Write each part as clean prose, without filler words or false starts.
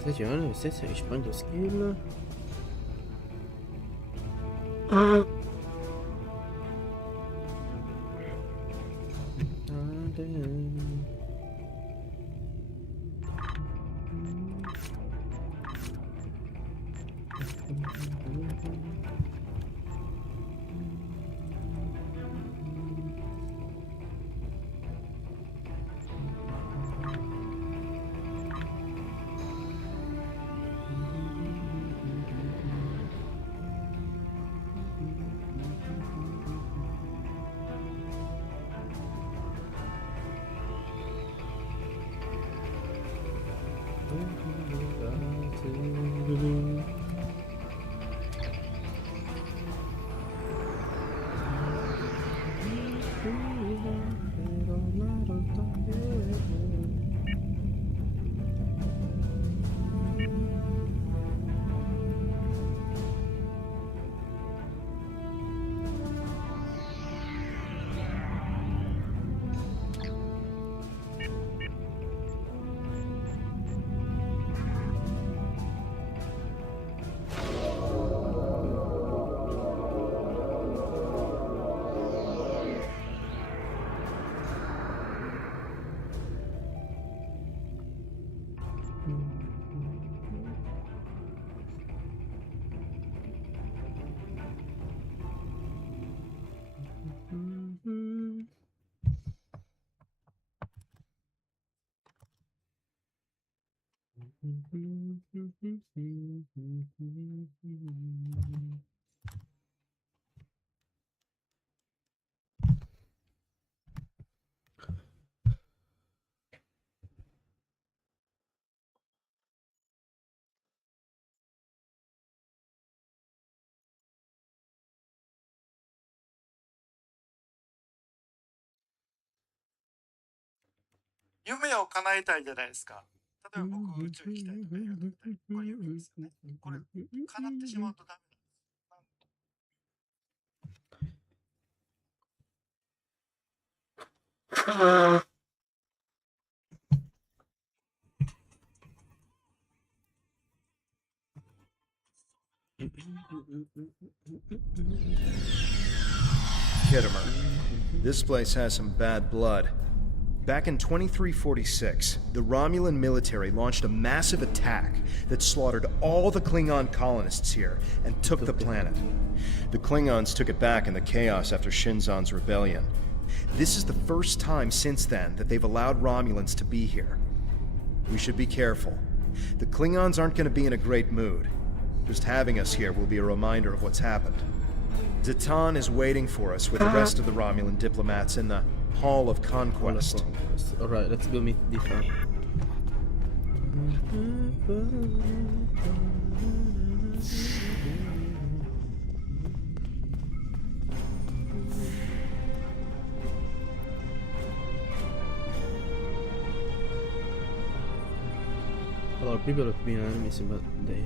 Prestazione, stessa rispondo skill.夢を叶えたいじゃないですか。例えば僕宇宙行きたいとか言うとこれ夢ですよね。これ叶ってしまうとダメなんです。Kittimer, this place has some bad blood. Back in 2346, the Romulan military launched a massive attack that slaughtered all the Klingon colonists here and took the planet. The Klingons took it back in the chaos after Shinzon's rebellion. This is the first time since then that they've allowed Romulans to be here. We should be careful. The Klingons aren't going to be in a great mood. Just having us here will be a reminder of what's happened. Zatan is waiting for us with the rest of the Romulan diplomats in the Hall of Conquest. Alright, let's go meet Differ. Allora, il piccolo qui mi sembra dei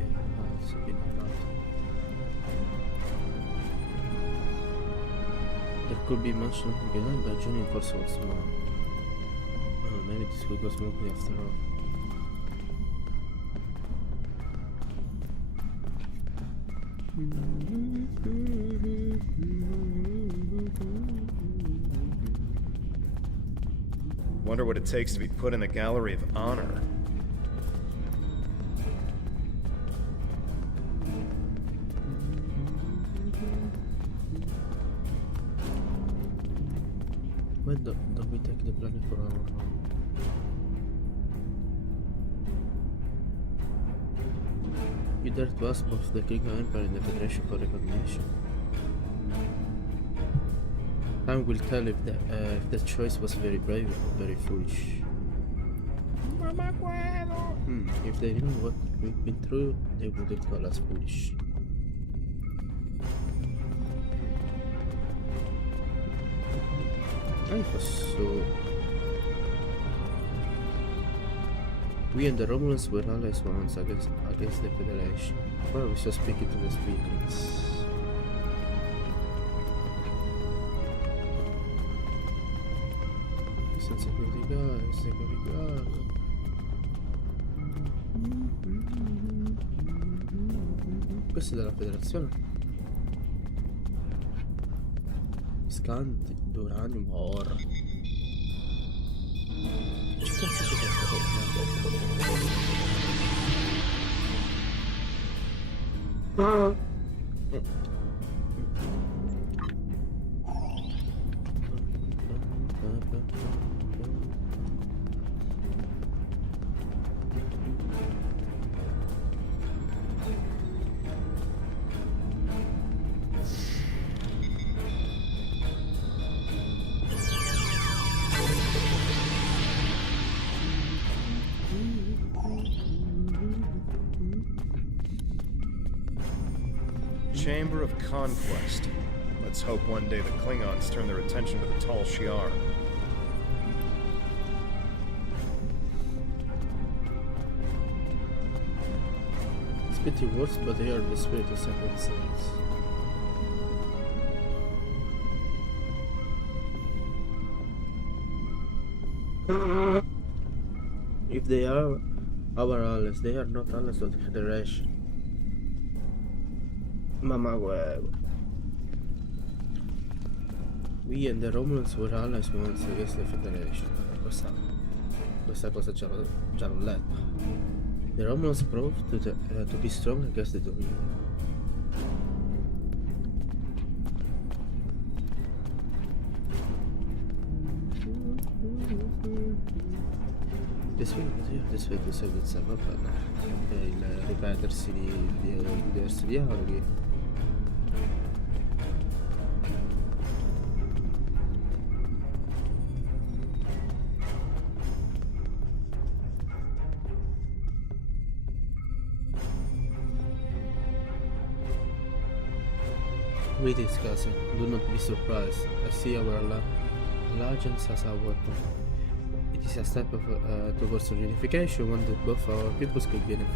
del colpo in mansione perché non ragioni in forza questo modo. maybe this will go smoothly after all. Wonder what it takes to be put in the Gallery of Honor. When do we take the planet for our home? You dare to ask both the Klingon Empire and the Federation for recognition. Time will tell if that choice was very brave or very foolish. If they knew what we've been through, they wouldn't call us foolish. We and the Romulans were allies once against the Federation. Why are we so speaking to the speakers? Senza corrigare. Questo è della Federazione. Scanti d'uranio ora. Che cazzo c'è questo? Chamber of Conquest. Let's hope one day the Klingons turn their attention to the Tall Shiar. It's pretty worse, but they are the spirit of sacred science. If they are our allies, they are not allies of the Federation. Mamma huevo. We and the Romulans were allies once against the Federation. Questa cosa già l'ho letto. The Romulans proved to be strong against the Dominion. This way, va bene. Il ripetersi di diversi dialoghi. Greetings, cousin. Do not be surprised. I see our allegiance as our weapon. It is a step towards unification, one that both our peoples could benefit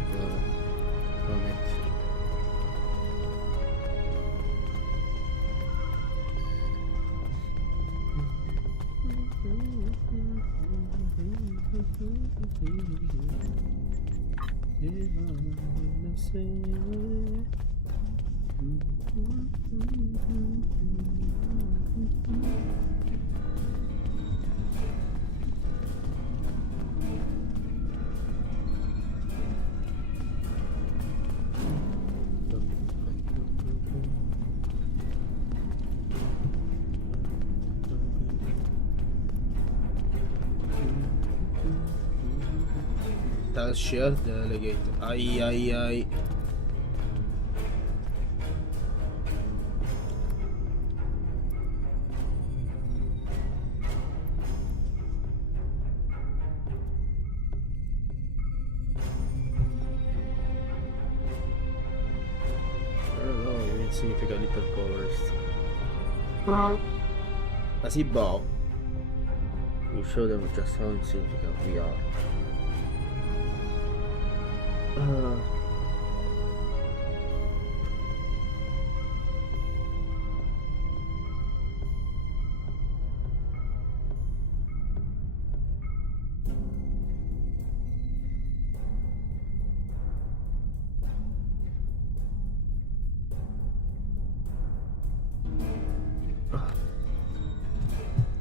from it. Share delegate. Ai. I don't know, even significa little colors. Ma sì, boh. We show them just how insignificant we are.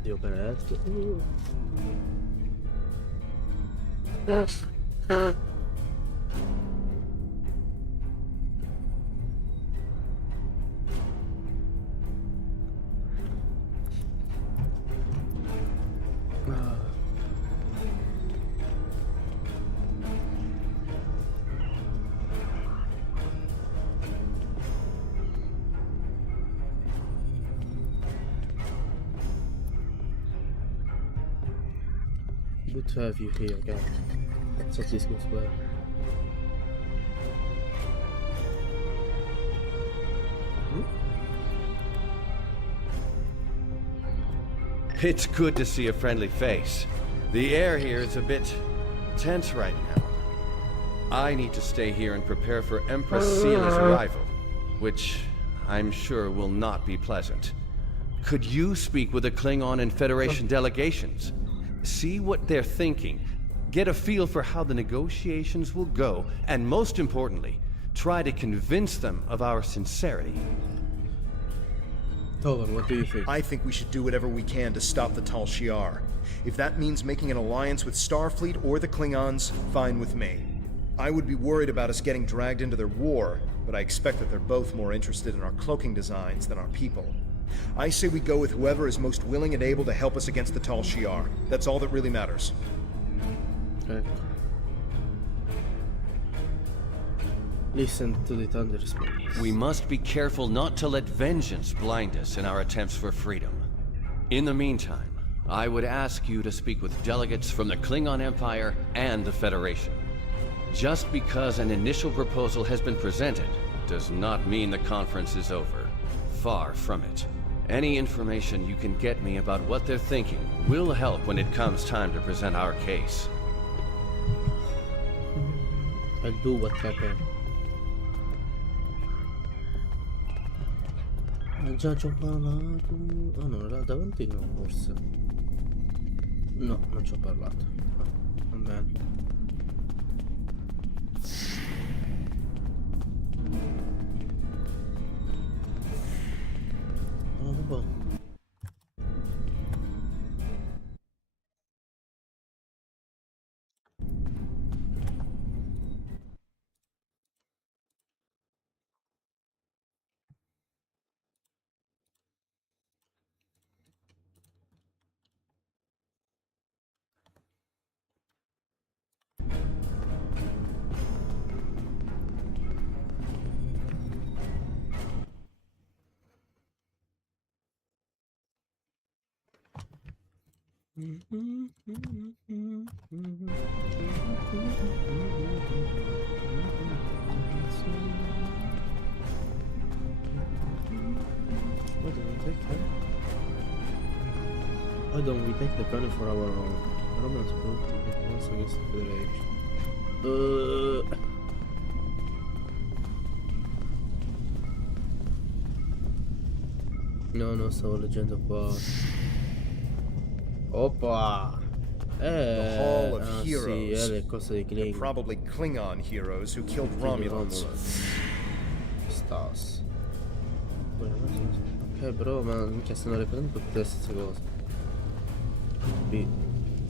Dio benedetto. Good to have you here, guys. Let's hope this goes well. It's good to see a friendly face. The air here is a bit tense right now. I need to stay here and prepare for Empress Sela's arrival, which I'm sure will not be pleasant. Could you speak with the Klingon and Federation delegations? See what they're thinking, get a feel for how the negotiations will go, and most importantly, try to convince them of our sincerity. Tovan, what do you think? I think we should do whatever we can to stop the Tal Shiar. If that means making an alliance with Starfleet or the Klingons, fine with me. I would be worried about us getting dragged into their war, but I expect that they're both more interested in our cloaking designs than our people. I say we go with whoever is most willing and able to help us against the Tal Shiar. That's all that really matters. Okay. Listen to the thunder response. We must be careful not to let vengeance blind us in our attempts for freedom. In the meantime, I would ask you to speak with delegates from the Klingon Empire and the Federation. Just because an initial proposal has been presented does not mean the conference is over. Far from it. Any information you can get me about what they're thinking will help when it comes time to present our case. I'll do what I can. Già ci ho parlato. Ah no, era davanti no, forse. No, non ci ho parlato. Va bene. Oh, Why don't we take the credit for our own? Romans proved to be once against the Federation. No, stavo leggendo qua. Oppa! The Hall of sì, Heroes. le cose di They're Klingon. probably Klingon heroes who killed Romulans. Stas. Ok bro, ma minchia stanno ripetendo tutte le stesse cose.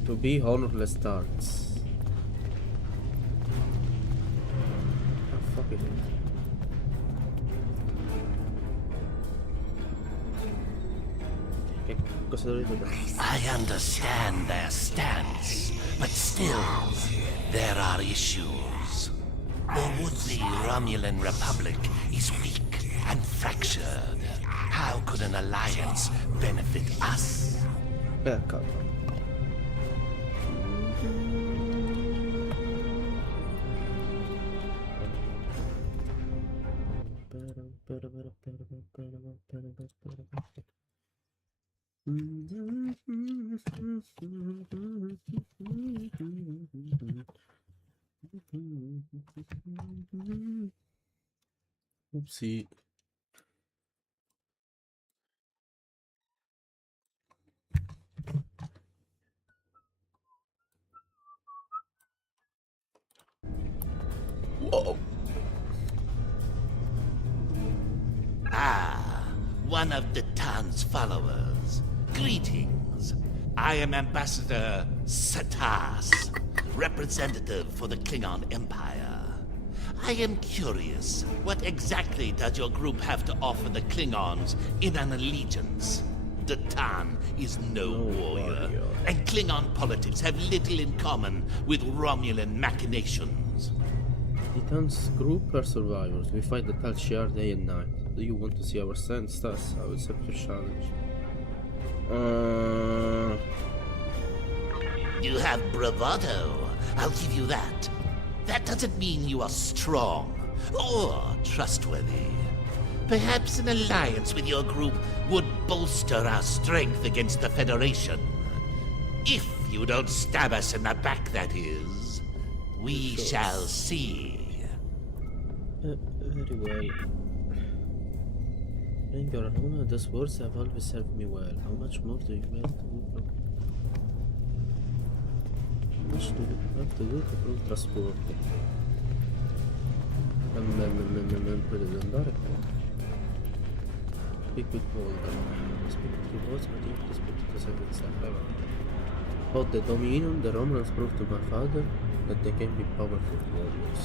To be honorless starts. Ah fuck it. Che cosa dovete fare? I understand their stance, but still, there are issues. The would-be Romulan Republic is weak and fractured. How could an alliance benefit us? Calma. Oopsie. Whoa. Ah, one of the town's followers. Greetings. I am Ambassador Satas, representative for the Klingon Empire. I am curious, what exactly does your group have to offer the Klingons in an allegiance? The Tan is no warrior, and Klingon politics have little in common with Romulan machinations. The Tan's group are survivors. We fight the Tal Shiar day and night. Do you want to see our stand? Stas, I will accept your challenge. You have bravado, I'll give you that. That doesn't mean you are strong or trustworthy. Perhaps an alliance with your group would bolster our strength against the Federation. If you don't stab us in the back, that is. We shall see. Very well. Playing your armor, those words have always served me well. How much more do you have to do? How much do you have to do to prove trustworthy? Potete andare qua. Speak with Boulder. Speak with your words, but you have to speak to the second step. Hold the dominion, the Romans proved to my father that they can be powerful warriors.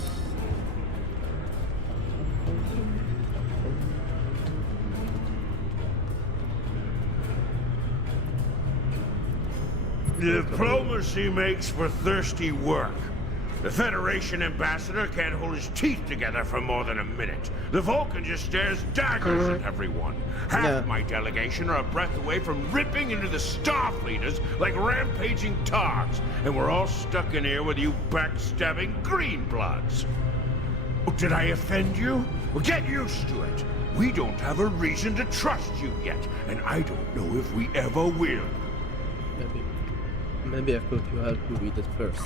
Diplomacy makes for thirsty work. The Federation ambassador can't hold his teeth together for more than a minute. The Vulcan just stares daggers at everyone. Half my delegation are a breath away from ripping into the Starfleeters like rampaging togs, and we're all stuck in here with you backstabbing greenbloods. Oh, did I offend you? Well, get used to it. We don't have a reason to trust you yet, and I don't know if we ever will. Maybe I could help you read it first.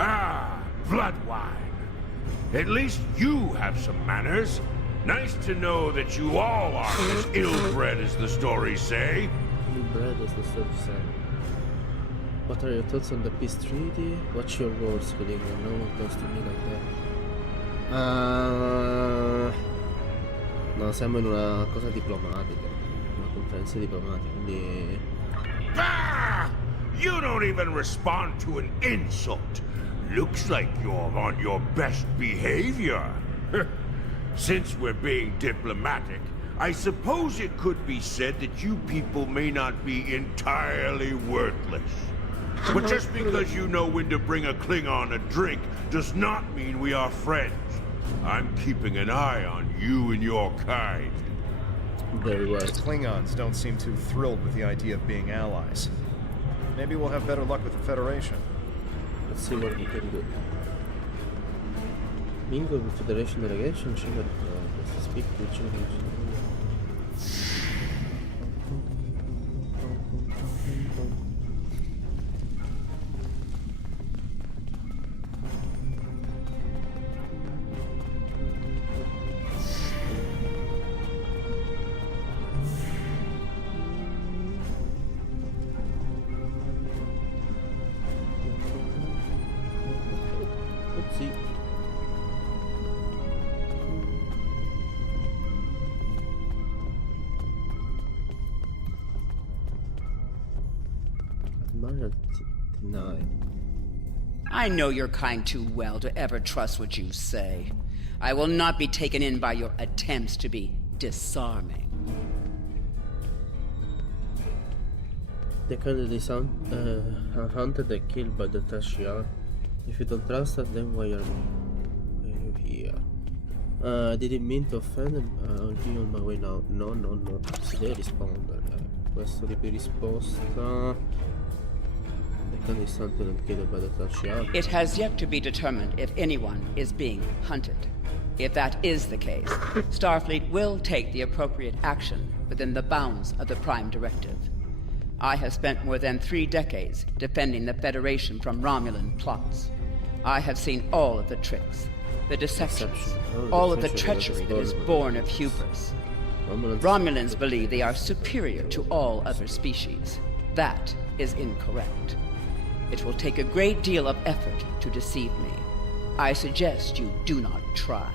Ah, blood wine. At least you have some manners. Nice to know that you all are as ill-bred as the stories say. Ill-bred as the stories say. What are your thoughts on the peace treaty? What's your words, Klingon? No one goes to me like that. No, siamo in una cosa diplomatica. Una conferenza diplomatica, quindi... Ah! You don't even respond to an insult. Looks like you're on your best behavior. Since we're being diplomatic, I suppose it could be said that you people may not be entirely worthless. But just because you know when to bring a Klingon a drink does not mean we are friends. I'm keeping an eye on you and your kind. Very well. The Klingons don't seem too thrilled with the idea of being allies. Maybe we'll have better luck with the Federation. Let's see what we can do. Mingle with Federation delegation, Shiver, let's speak to each other. Let's see. I know your kind too well to ever trust what you say. I will not be taken in by your attempts to be disarming. The candidates are hunted and killed by the Tashiar. If you don't trust us, then why are you here? Didn't mean to offend them. I'll be on my way now. No. Si deve rispondere. questo tipo di risposta. Dettando istante non chiedo vada tracciato. It has yet to be determined if anyone is being hunted. If that is the case, Starfleet will take the appropriate action within the bounds of the Prime Directive. I have spent more than 3 decades defending the Federation from Romulan plots. I have seen all of the tricks, the deceptions, all of the treachery that is born of hubris. Romulans believe they are superior to all other species. That is incorrect. It will take a great deal of effort to deceive me. I suggest you do not try.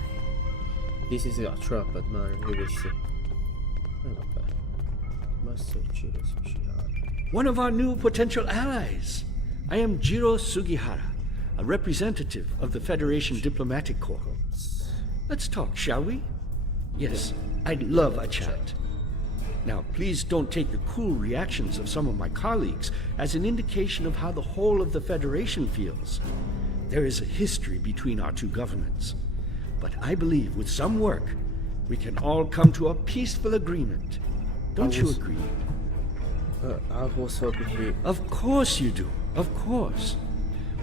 This is a trap, man, we will see. Vabbè. Basta uccidere speciale. One of our new potential allies. I am Jiro Sugihara, a representative of the Federation Diplomatic Corps. Let's talk, shall we? Yes, I'd love a chat. Now, please don't take the cool reactions of some of my colleagues as an indication of how the whole of the Federation feels. There is a history between our two governments. But I believe with some work, we can all come to a peaceful agreement. Don't you agree? I was hoping Of course you do. Of course.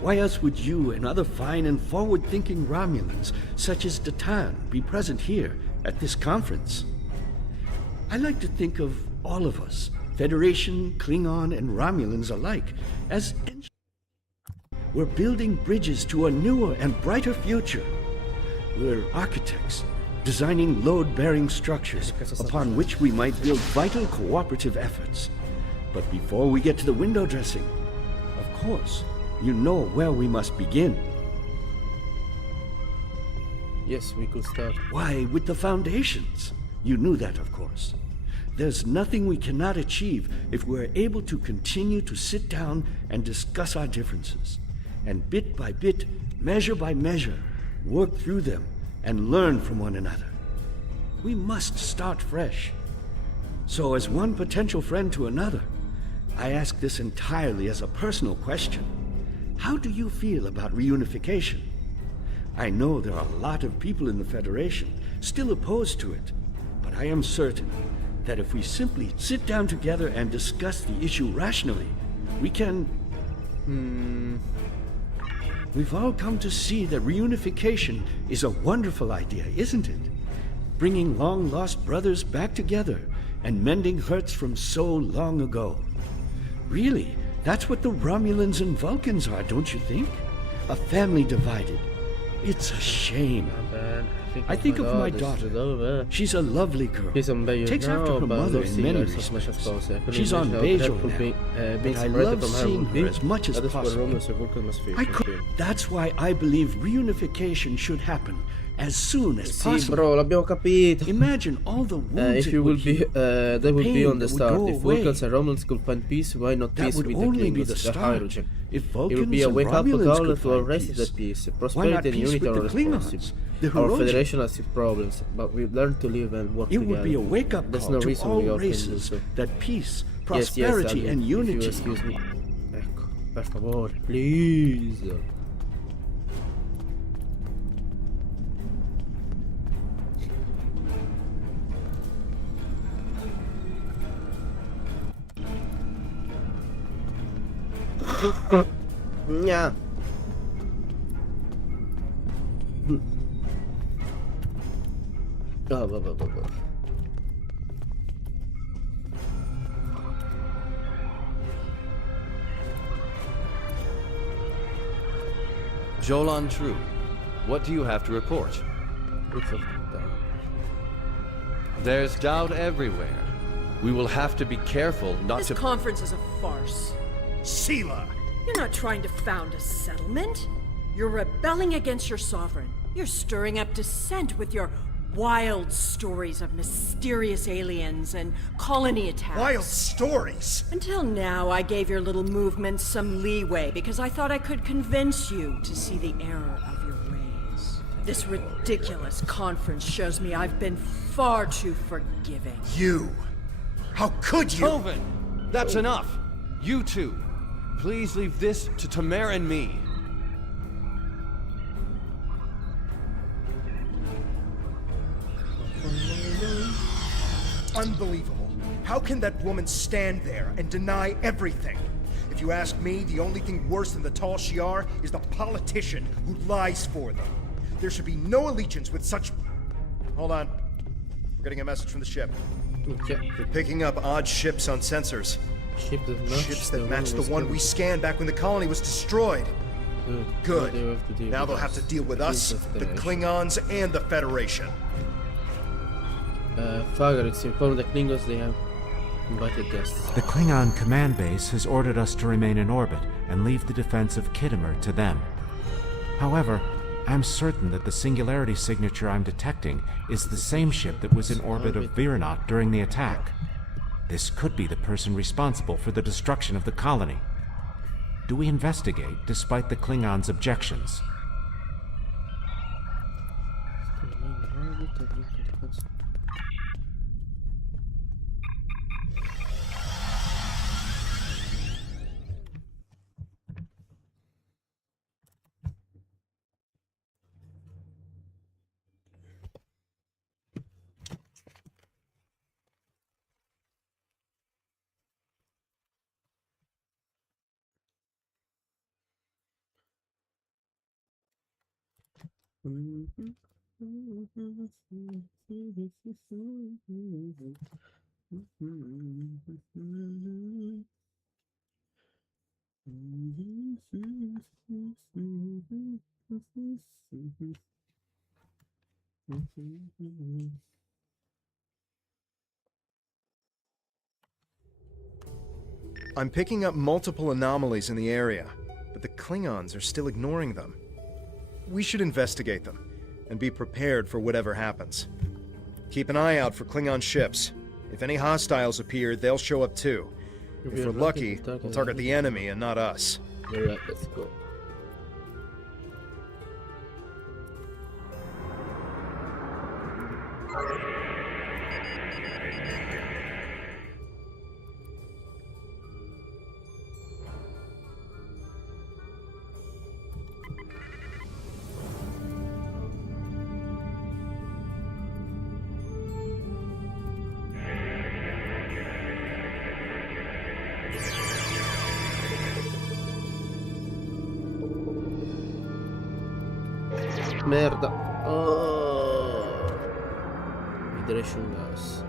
Why else would you and other fine and forward-thinking Romulans, such as Datan, be present here at this conference? I like to think of all of us, Federation, Klingon, and Romulans alike, as we're building bridges to a newer and brighter future. We're architects, designing load-bearing structures upon which we might build vital cooperative efforts. But before we get to the window dressing, of course, you know where we must begin. Yes, we could start. Why, with the foundations. You knew that, of course. There's nothing we cannot achieve if we're able to continue to sit down and discuss our differences. And bit by bit, measure by measure, work through them and learn from one another. We must start fresh. So as one potential friend to another, I ask this entirely as a personal question. How do you feel about reunification? I know there are a lot of people in the Federation still opposed to it, but I am certain that if we simply sit down together and discuss the issue rationally, we can... We've all come to see that reunification is a wonderful idea, isn't it? Bringing long-lost brothers back together and mending hurts from so long ago. Really, that's what the Romulans and Vulcans are, don't you think? A family divided. It's a shame. I think of my daughter. She's a lovely girl. Takes after her mother in many respects. She's on Bajor now, but I love seeing her as much as possible. That's why I believe reunification should happen as soon as possible. Sì, bro, l'abbiamo capito. Imagine all the wounds if you will be, that would be on the start. If Vulcans and Romulans could find peace, why not peace with the Klingons, the hydrogen? It will be a wake-up call to our rest of peace. Prosperity and unity are responsible. Our Federation has its problems, but we learn to live and work together. It would be a wake-up call to all races that peace, prosperity, and unity. If you excuse me. Ecco, per favore, please. Yeah. Jolan True, what do you have to report? There's doubt everywhere. We will have to be careful not to... This conference is a farce. Sela! You're not trying to found a settlement. You're rebelling against your sovereign. You're stirring up dissent with your wild stories of mysterious aliens and colony attacks. Wild stories? Until now, I gave your little movement some leeway because I thought I could convince you to see the error of your ways. This ridiculous conference shows me I've been far too forgiving. You! How could you? Coven! That's enough! You two, please leave this to Tamara and me. Unbelievable. How can that woman stand there and deny everything? If you ask me, the only thing worse than the Tal Shiar is the politician who lies for them. There should be no allegiance with such... Hold on. We're getting a message from the ship. Okay. They're picking up odd ships on sensors. Ships that match the one we scanned back when the colony was destroyed. Good. Now they'll have to deal with us, the Klingons, and the Federation. Fagarax informed the Klingons they have invited guests. The Klingon command base has ordered us to remain in orbit and leave the defense of Khitomer to them. However, I'm certain that the singularity signature I'm detecting is the same ship that was in orbit of Viranot during the attack. This could be the person responsible for the destruction of the colony. Do we investigate despite the Klingons' objections? I'm picking up multiple anomalies in the area, but the Klingons are still ignoring them. We should investigate them, and be prepared for whatever happens. Keep an eye out for Klingon ships. If any hostiles appear, they'll show up too. If we're lucky, we'll target the enemy and not us. Alright, let's go. Merda. Oh. Hydration gas.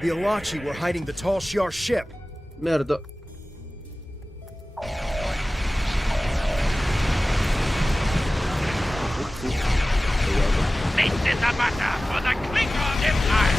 The Alachi were hiding the Tal Shiar ship. Merda. This is a matter for the Klingon Empire!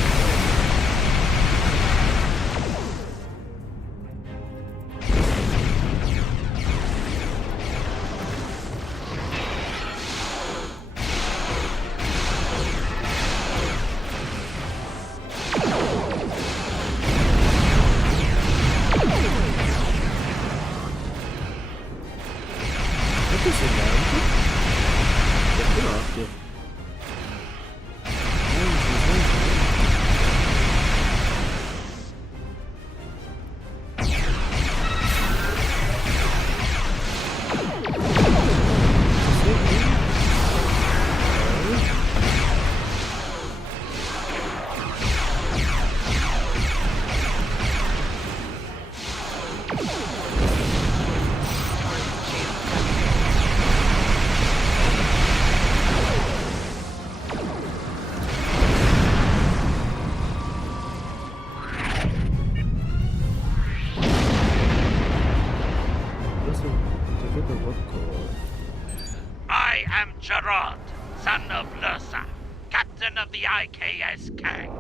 I am Gerard, son of Lursa, captain of the IKS Kang.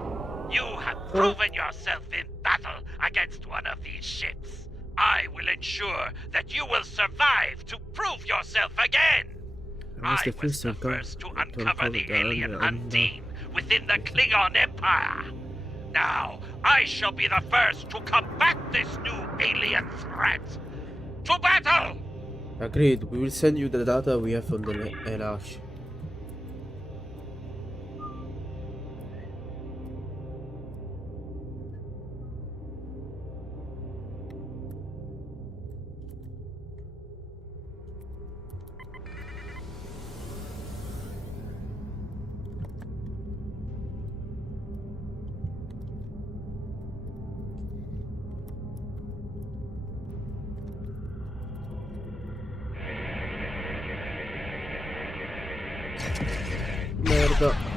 You have proven yourself in battle against one of these ships. I will ensure that you will survive to prove yourself again. I was the first to uncover the alien Undine within the Klingon Empire. Now, I shall be the first to combat this new alien threat. To battle! Agreed. We will send you the data we have on the Alachi. Merda.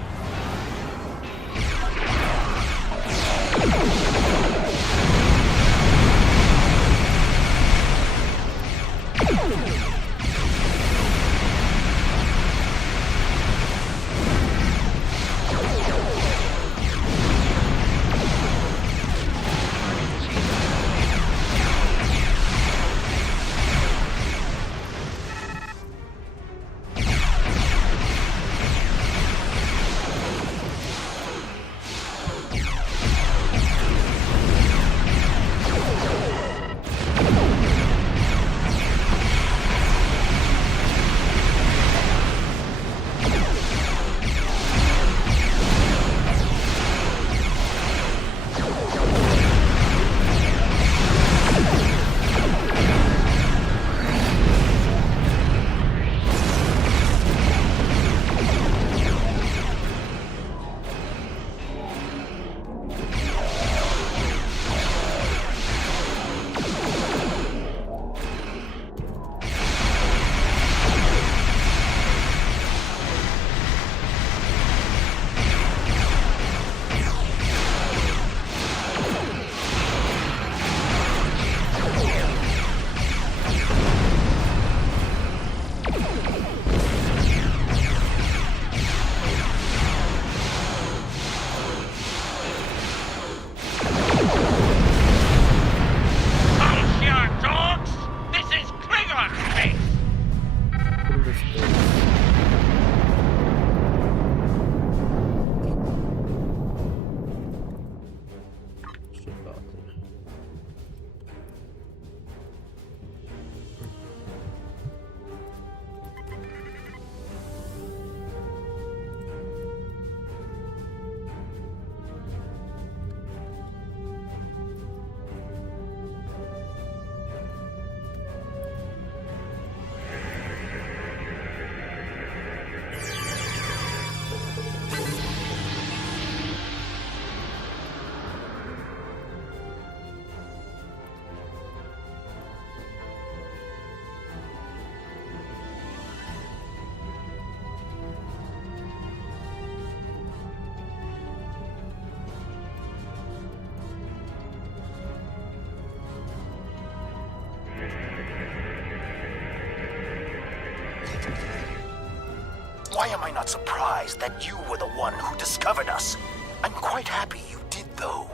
Why am I not surprised that you were the one who discovered us? I'm quite happy you did, though.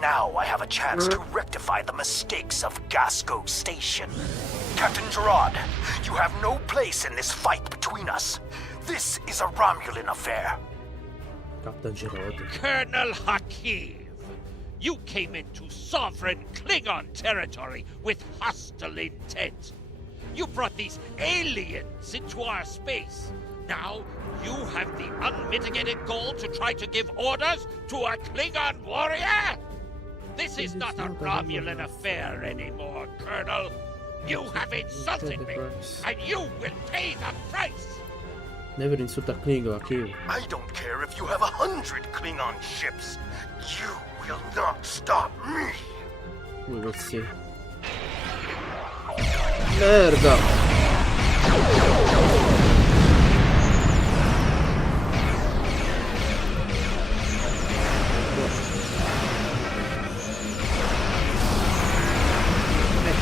Now I have a chance to rectify the mistakes of Gasco Station. Captain Gerard, you have no place in this fight between us. This is a Romulan affair. Captain Gerard. Colonel Hakiv, you came into sovereign Klingon territory with hostile intent. You brought these aliens into our space. Now, you have the unmitigated goal to try to give orders to a Klingon warrior? This is not a Romulan affair anymore, Colonel. You have insulted me, and you will pay the price. Never insulta Klingon, Hakiv. I don't care if you have 100 Klingon ships. You will not stop me. We will see. Merda!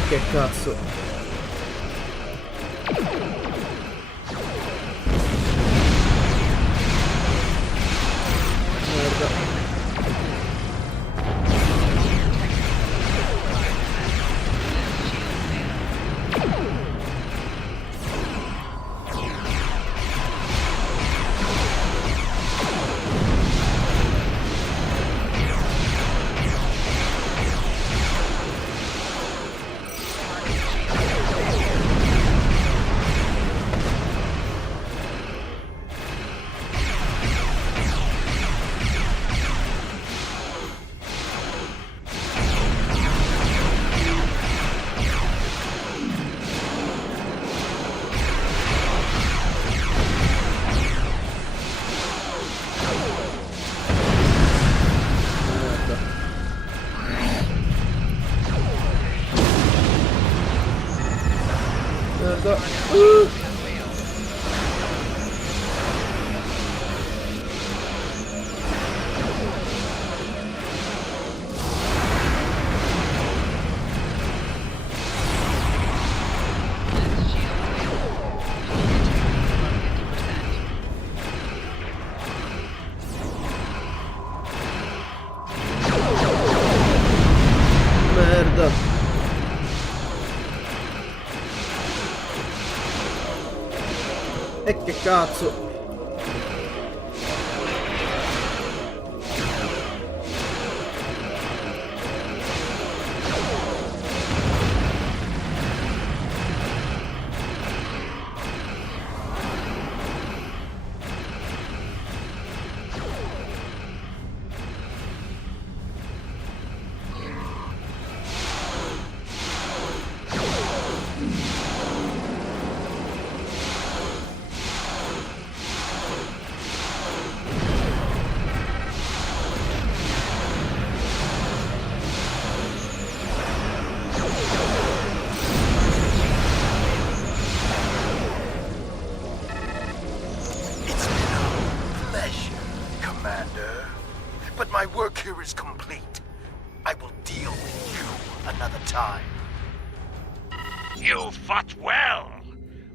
Che cazzo? Merda. E che cazzo? But my work here is complete. I will deal with you another time. You fought well.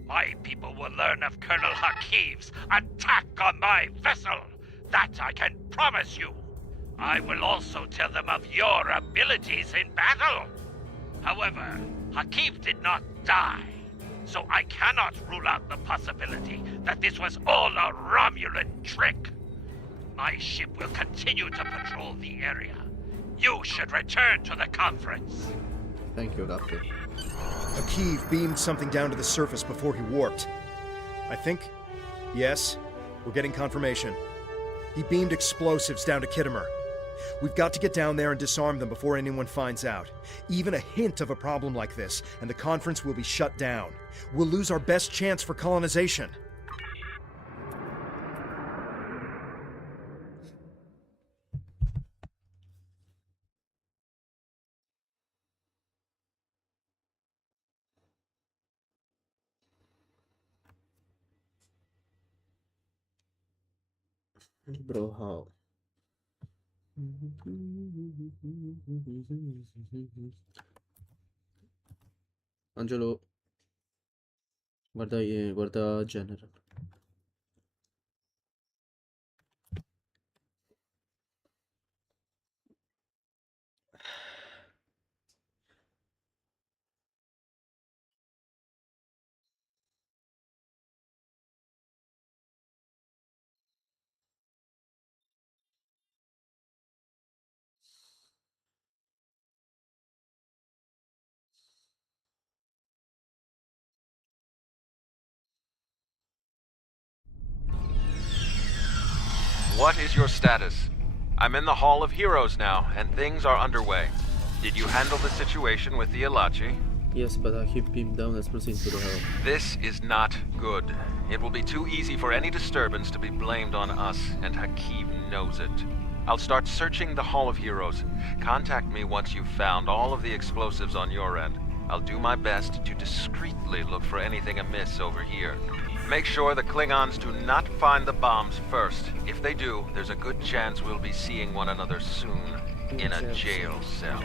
My people will learn of Colonel Hakiv's attack on my vessel. That I can promise you. I will also tell them of your abilities in battle. However, Hakiv did not die, so I cannot rule out the possibility that this was all a Romulan trick. My ship will continue to patrol the area. You should return to the conference. Thank you, Doctor. Akiv beamed something down to the surface before he warped. I think... Yes, we're getting confirmation. He beamed explosives down to Kittimer. We've got to get down there and disarm them before anyone finds out. Even a hint of a problem like this, and the conference will be shut down. We'll lose our best chance for colonization. Bro, how? Angelo, guarda General. What is your status? I'm in the Hall of Heroes now, and things are underway. Did you handle the situation with the Alachi? Yes, but I keep beam down explosives into the hell. This is not good. It will be too easy for any disturbance to be blamed on us, and Hakiv knows it. I'll start searching the Hall of Heroes. Contact me once you've found all of the explosives on your end. I'll do my best to discreetly look for anything amiss over here. Make sure the Klingons do not find the bombs first. If they do, there's a good chance we'll be seeing one another soon in a jail cell.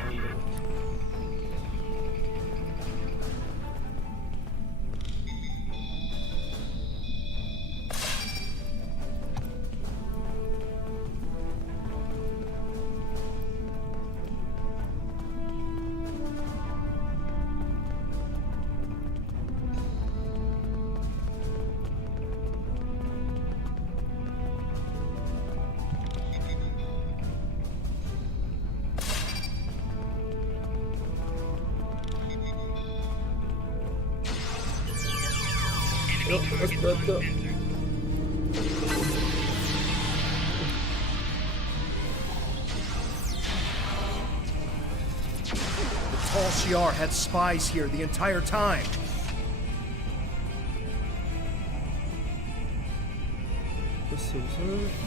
Aspetta. The tall Shi'ar had spies here the entire time.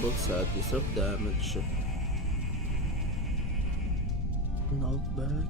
Both side disrupt damage. Knockback.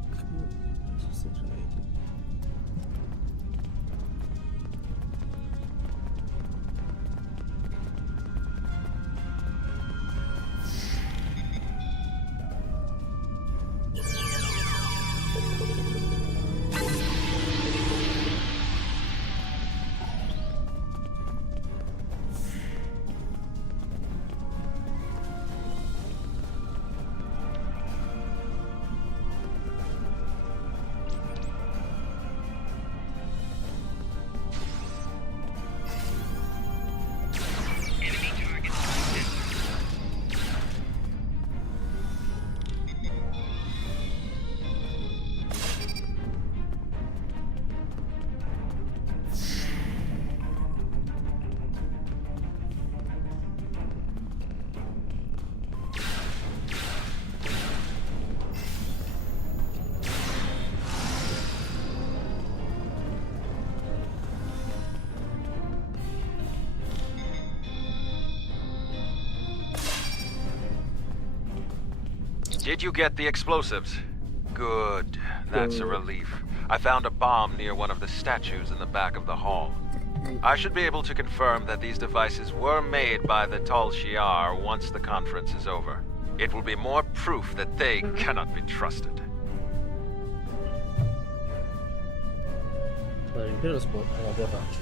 Did you get the explosives? Good. That's a relief. I found a bomb near one of the statues in the back of the hall. I should be able to confirm that these devices were made by the Tal Shiar once the conference is over. It will be more proof that they cannot be trusted. L'impero sporca la tua faccia.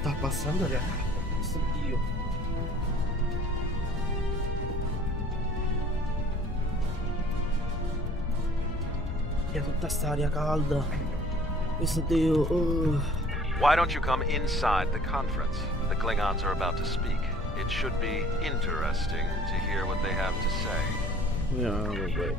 Sta passando le carte. Dio. C'è tutta sta aria calda. Questo Dio. Why don't you come inside the conference? The Klingons are about to speak. It should be interesting to hear what they have to say. Yeah, wait.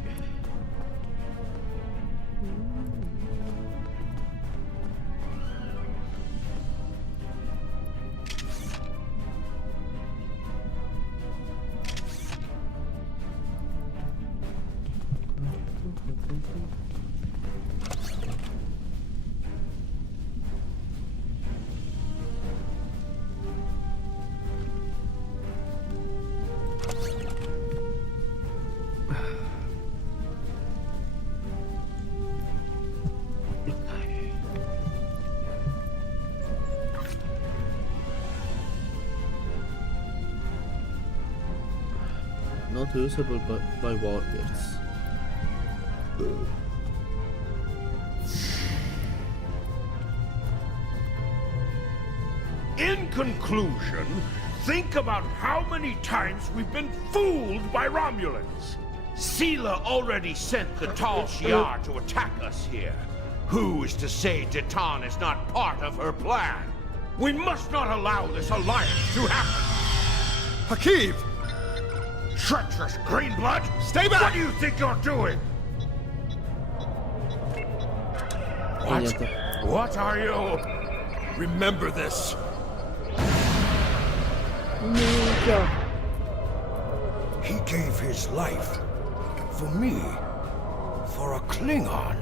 Not usable by warriors. In conclusion, think about how many times we've been fooled by Romulans. Sela already sent the Tal Shiar to attack us here. Who is to say Titan is not part of her plan? We must not allow this alliance to happen. Hakeem! Treacherous Greenblood! Stay back! What do you think you're doing? What are you? Remember this. He gave his life for me, for a Klingon.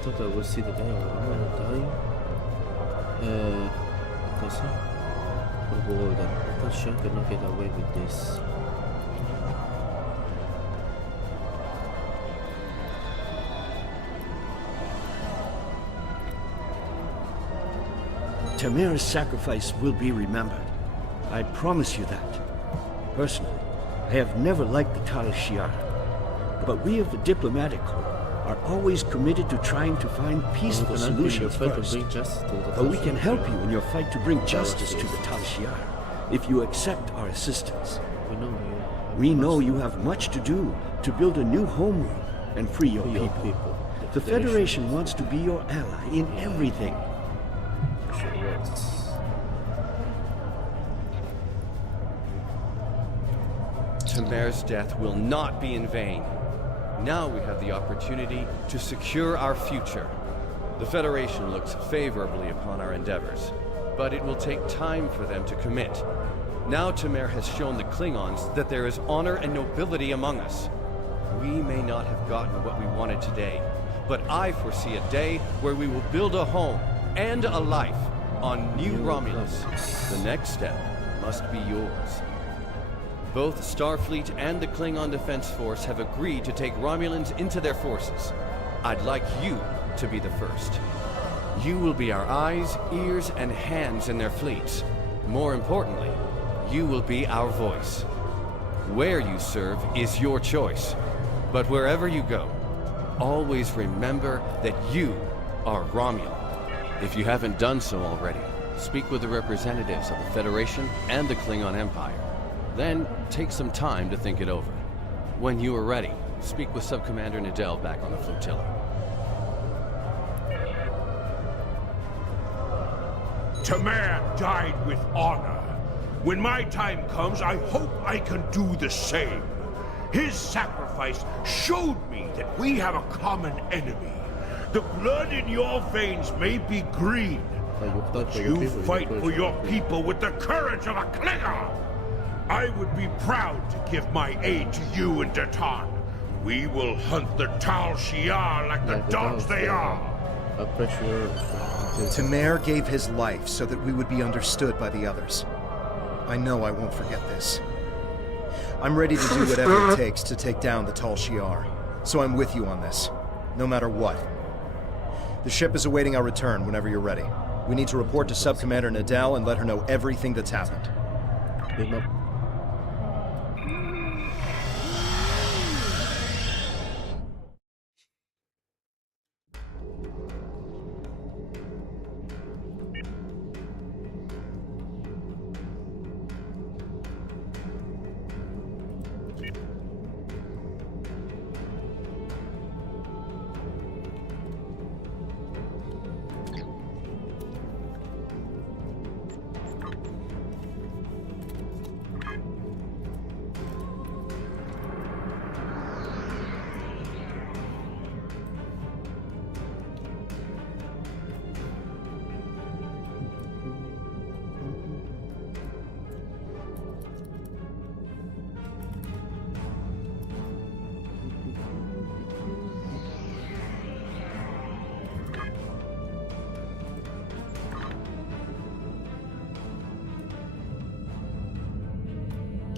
Total will see the day of the die. Così. Or golden. Tasha cannot get away with this. Tamir's sacrifice will be remembered. I promise you that. Personally, I have never liked the Tal Shiar, but we of the diplomatic corps are always committed to trying to find peaceful solutions first. But we can help you in your fight to bring justice to the Tal Shiar, if you accept our assistance. We know you have much to do to build a new homeworld and free your people. The Federation wants to be your ally in everything. Tamer's death will not be in vain. Now we have the opportunity to secure our future. The Federation looks favorably upon our endeavors, but it will take time for them to commit. Now Tamer has shown the Klingons that there is honor and nobility among us. We may not have gotten what we wanted today, but I foresee a day where we will build a home and a life on New Romulus. The next step must be yours. Both Starfleet and the Klingon Defense Force have agreed to take Romulans into their forces. I'd like you to be the first. You will be our eyes, ears, and hands in their fleets. More importantly, you will be our voice. Where you serve is your choice. But wherever you go, always remember that you are Romulan. If you haven't done so already, speak with the representatives of the Federation and the Klingon Empire. Then take some time to think it over. When you are ready, speak with Subcommander Nadell back on the flotilla. Tamer died with honor. When my time comes, I hope I can do the same. His sacrifice showed me that we have a common enemy. The blood in your veins may be green, but you fight for your people with the courage of a Klingon. I would be proud to give my aid to you and Datan. We will hunt the Tal Shiar like the dogs they are. Tamer gave his life so that we would be understood by the others. I know I won't forget this. I'm ready to do whatever it takes to take down the Tal Shiar, so I'm with you on this, no matter what. The ship is awaiting our return whenever you're ready. We need to report to Subcommander Nadell and let her know everything that's happened.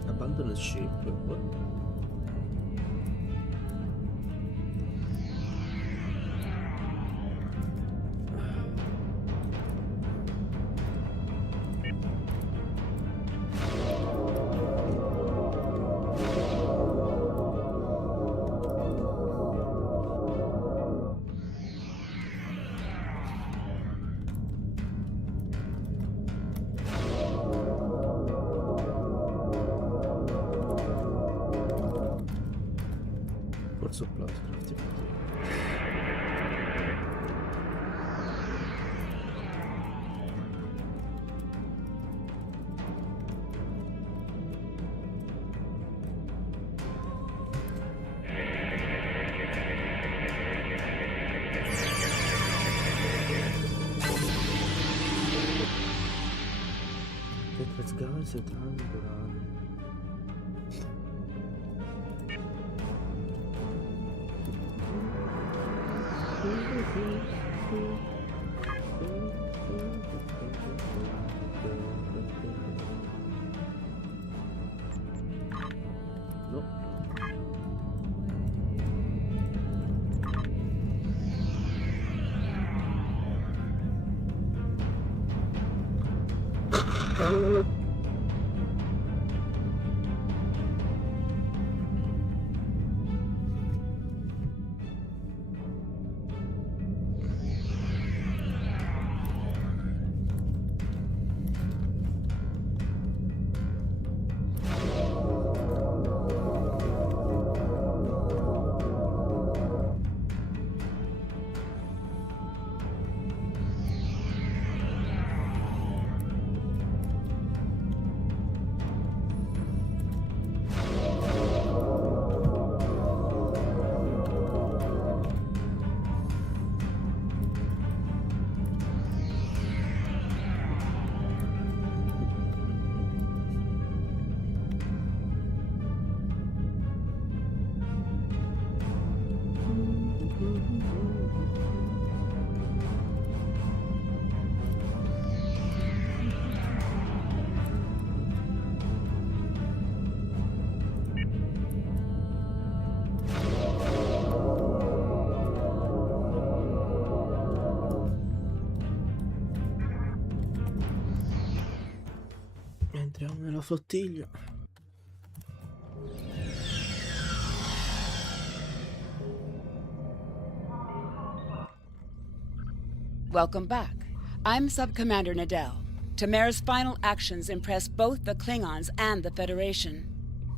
Abandon the ship. What? Supplies crafting. Let's go and sit down. Nope. Entriamo nella flottiglia. Welcome back. I'm Sub-Commander Nadell. Tamara's final actions impressed both the Klingons and the Federation.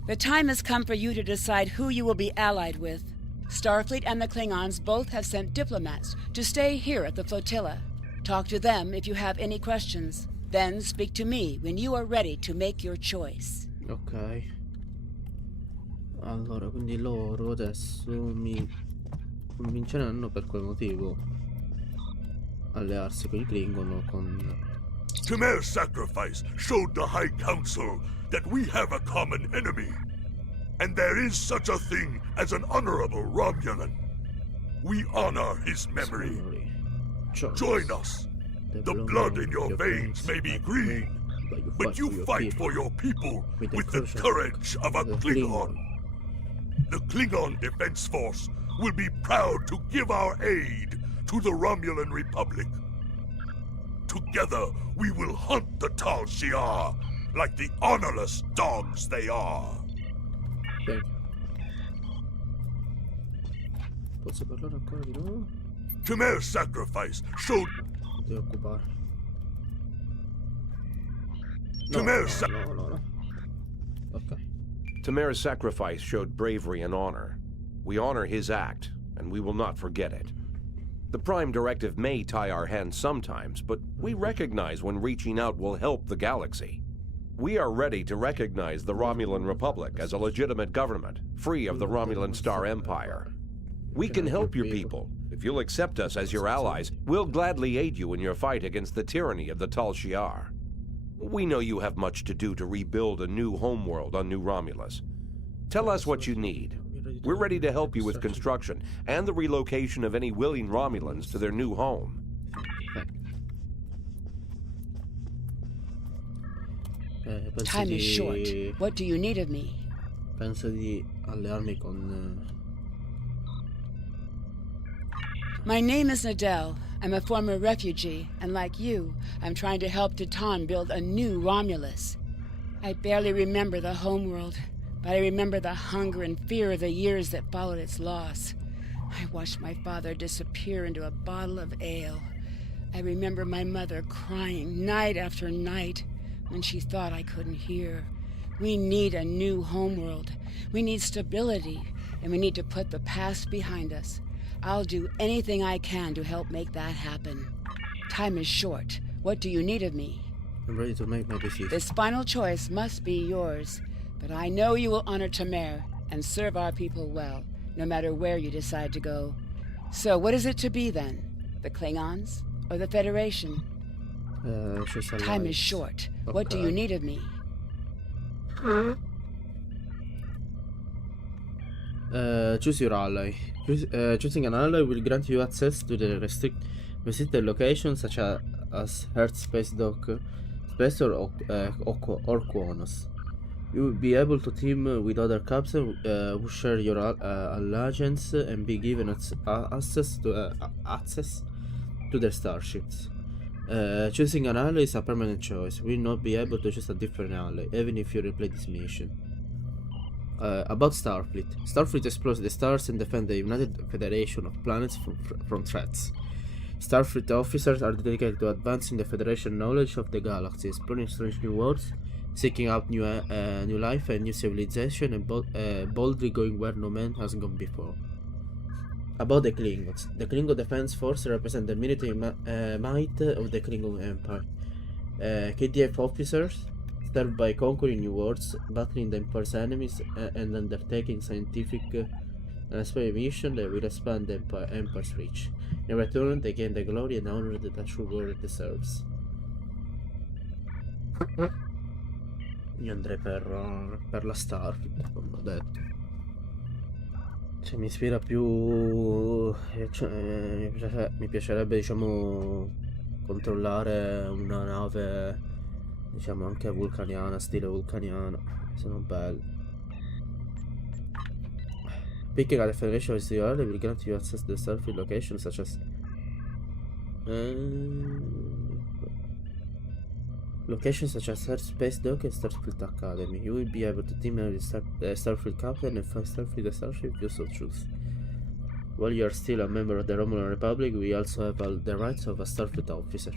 The time has come for you to decide who you will be allied with. Starfleet and the Klingons both have sent diplomats to stay here at the flotilla. Talk to them if you have any questions. Then speak to me when you are ready to make your choice. Ok. Allora, quindi loro adesso mi convinceranno per quel motivo allearsi con i Klingon o con... Tamer's sacrifice showed the High Council that we have a common enemy. And there is such a thing as an honorable Romulan. We honor his memory. Join us. The blood in your veins may be green, but you fight for your people with the courage of a Klingon. The Klingon Defense Force will be proud to give our aid to the Romulan Republic. Together, we will hunt the Tal Shiar like the honorless dogs they are. Posso parlare ancora di nuovo? Tamer's sacrifice showed... Devo occupare. No. Ok. Tamara's sacrifice showed bravery and honor. We honor his act, and we will not forget it. The Prime Directive may tie our hands sometimes, but we recognize when reaching out will help the galaxy. We are ready to recognize the Romulan Republic as a legitimate government, free of the Romulan Star Empire. We can help your people. If you'll accept us as your allies, we'll gladly aid you in your fight against the tyranny of the Tal Shiar. We know you have much to do to rebuild a new homeworld on New Romulus. Tell us what you need. We're ready to help you with construction and the relocation of any willing Romulans to their new home. Time is short. What do you need of me? Penso di allearmi con... My name is Nadell. I'm a former refugee, and like you, I'm trying to help Titan build a new Romulus. I barely remember the homeworld, but I remember the hunger and fear of the years that followed its loss. I watched my father disappear into a bottle of ale. I remember my mother crying night after night when she thought I couldn't hear. We need a new homeworld. We need stability, and we need to put the past behind us. I'll do anything I can to help make that happen. Time is short. What do you need of me? I'm ready to make my decision. This final choice must be yours, but I know you will honor Tamer and serve our people well, no matter where you decide to go. So what is it to be then? The Klingons or the Federation? Time is short. Okay. What do you need of me? Choose your ally. Choosing an ally will grant you access to the restricted locations such as Earth Space Dock, Space or Quonos. You will be able to team with other captains who share your allegiance and be given access to their starships. Choosing an ally is a permanent choice. You will not be able to choose a different ally, even if you replay this mission. About Starfleet. Starfleet explores the stars and defends the United Federation of Planets from threats. Starfleet officers are dedicated to advancing the Federation knowledge of the galaxy, exploring strange new worlds, seeking out new life and new civilization, and boldly going where no man has gone before. About the Klingons. The Klingon Defense Force represent the military might of the Klingon Empire. KDF officers serve by conquering new worlds, battling the Empire's enemies, and undertaking scientific and exploring missions that will expand the Empire's reach. In return, they gain the glory and honor that a true warrior deserves. Io andrei per la Starfleet, come ho detto. Cioè, mi ispira più... mi piacerebbe, diciamo, controllare una nave, diciamo, anche vulcaniana, stile vulcaniano. Sono belli. Picking at the Federation of the will grant you access to the Starfleet locations such as Locations such as Space Dock and Starfleet Academy. You will be able to team up with Starfleet Captain and find Starfleet Starship if you so choose. While you are still a member of the Romulan Republic, we also have the rights of a Starfleet officer.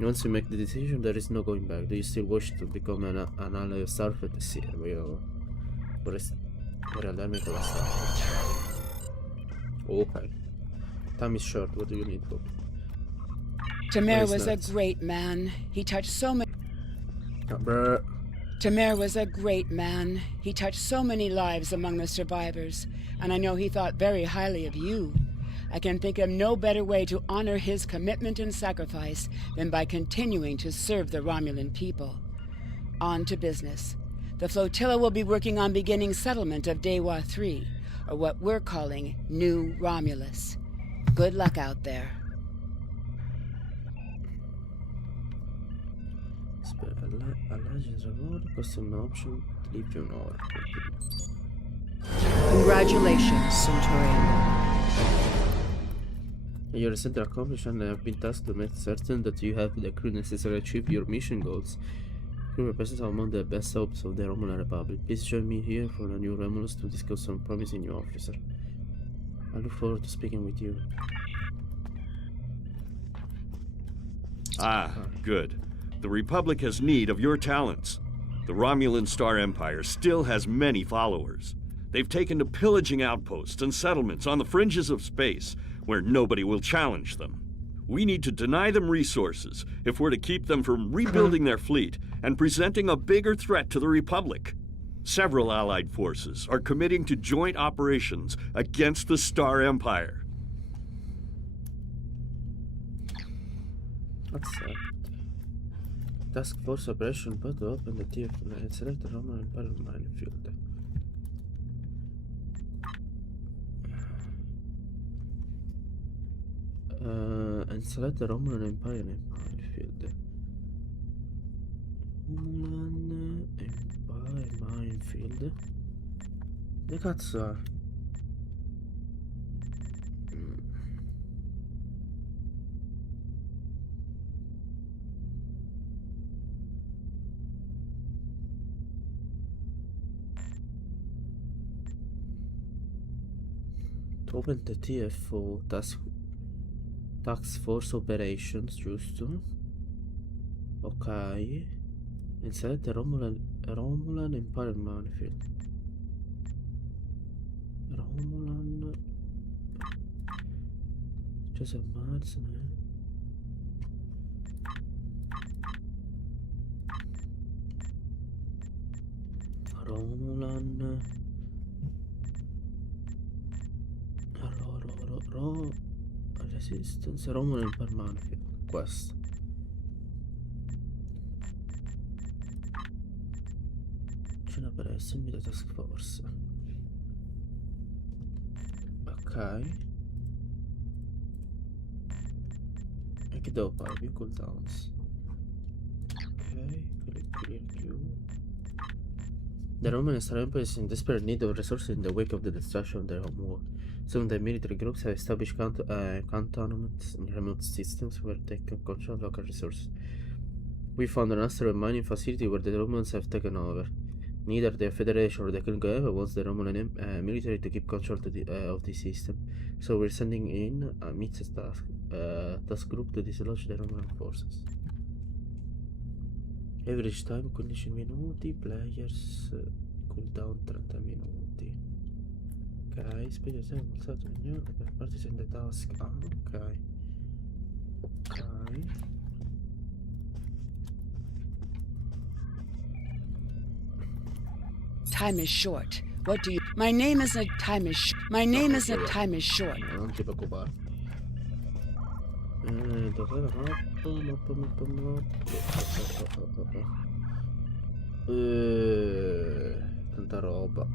Once you make the decision, there is no going back. Do you still wish to become an ally of Starfleet? Sì, vorrei andarmi con la Starfleet. Ok. Time is short, what do you need, Bob? Tamer was a great man. He touched so many... Tamer was a great man. He touched so many lives among the survivors, and I know he thought very highly of you. I can think of no better way to honor his commitment and sacrifice than by continuing to serve the Romulan people. On to business. The flotilla will be working on beginning settlement of Dewa 3, or what we're calling New Romulus. Good luck out there. Option to leave you an Congratulations, Centurion. Your recent accomplishment, I have been tasked to make certain that you have the crew necessary to achieve your mission goals. Crew represents among the best hopes of the Romulan Republic. Please join me here for a new Romulus to discuss some promising new officer. I look forward to speaking with you. Ah, good. The Republic has need of your talents. The Romulan Star Empire still has many followers. They've taken to pillaging outposts and settlements on the fringes of space, where nobody will challenge them. We need to deny them resources if we're to keep them from rebuilding their fleet and presenting a bigger threat to the Republic. Several Allied forces are committing to joint operations against the Star Empire. Accept. Task Force Operation Pod to open the TF and select the Romulan Empire minefield. And select the Romulan Empire minefield. Romulan Empire minefield. Che cazzo è? Open the TFO Task Force Operations, giusto? Ok. And select the Romulan Empire Minefield. Romulan. Just a Mars, Romulan. Resistance Romulan Empire Minefield. Questo. C'è una per essermi da Task Force. Ok. E che devo fare? Più cooldowns. Ok. Clear queue. The Roman Star Empire is in desperate need of resources in the wake of the destruction of their home world. Some of the military groups have established cantonments in remote systems where they can control local resources. We found an asteroid mining facility where the Romans have taken over. Neither the Federation or the Klingon ever wants the Romulan military to keep control of the system, so we're sending in a mixed task group to dislodge the Romulan forces. Average time 15 minuti, players cooldown 30 minuti. Ok, speed of time alzato per parties in the task. Ah, ok. Ok. Time is short. What do you... My name isn't time is My name isn't time is short. No, non ti preoccupare. Dov'è la mappa? Tanta roba.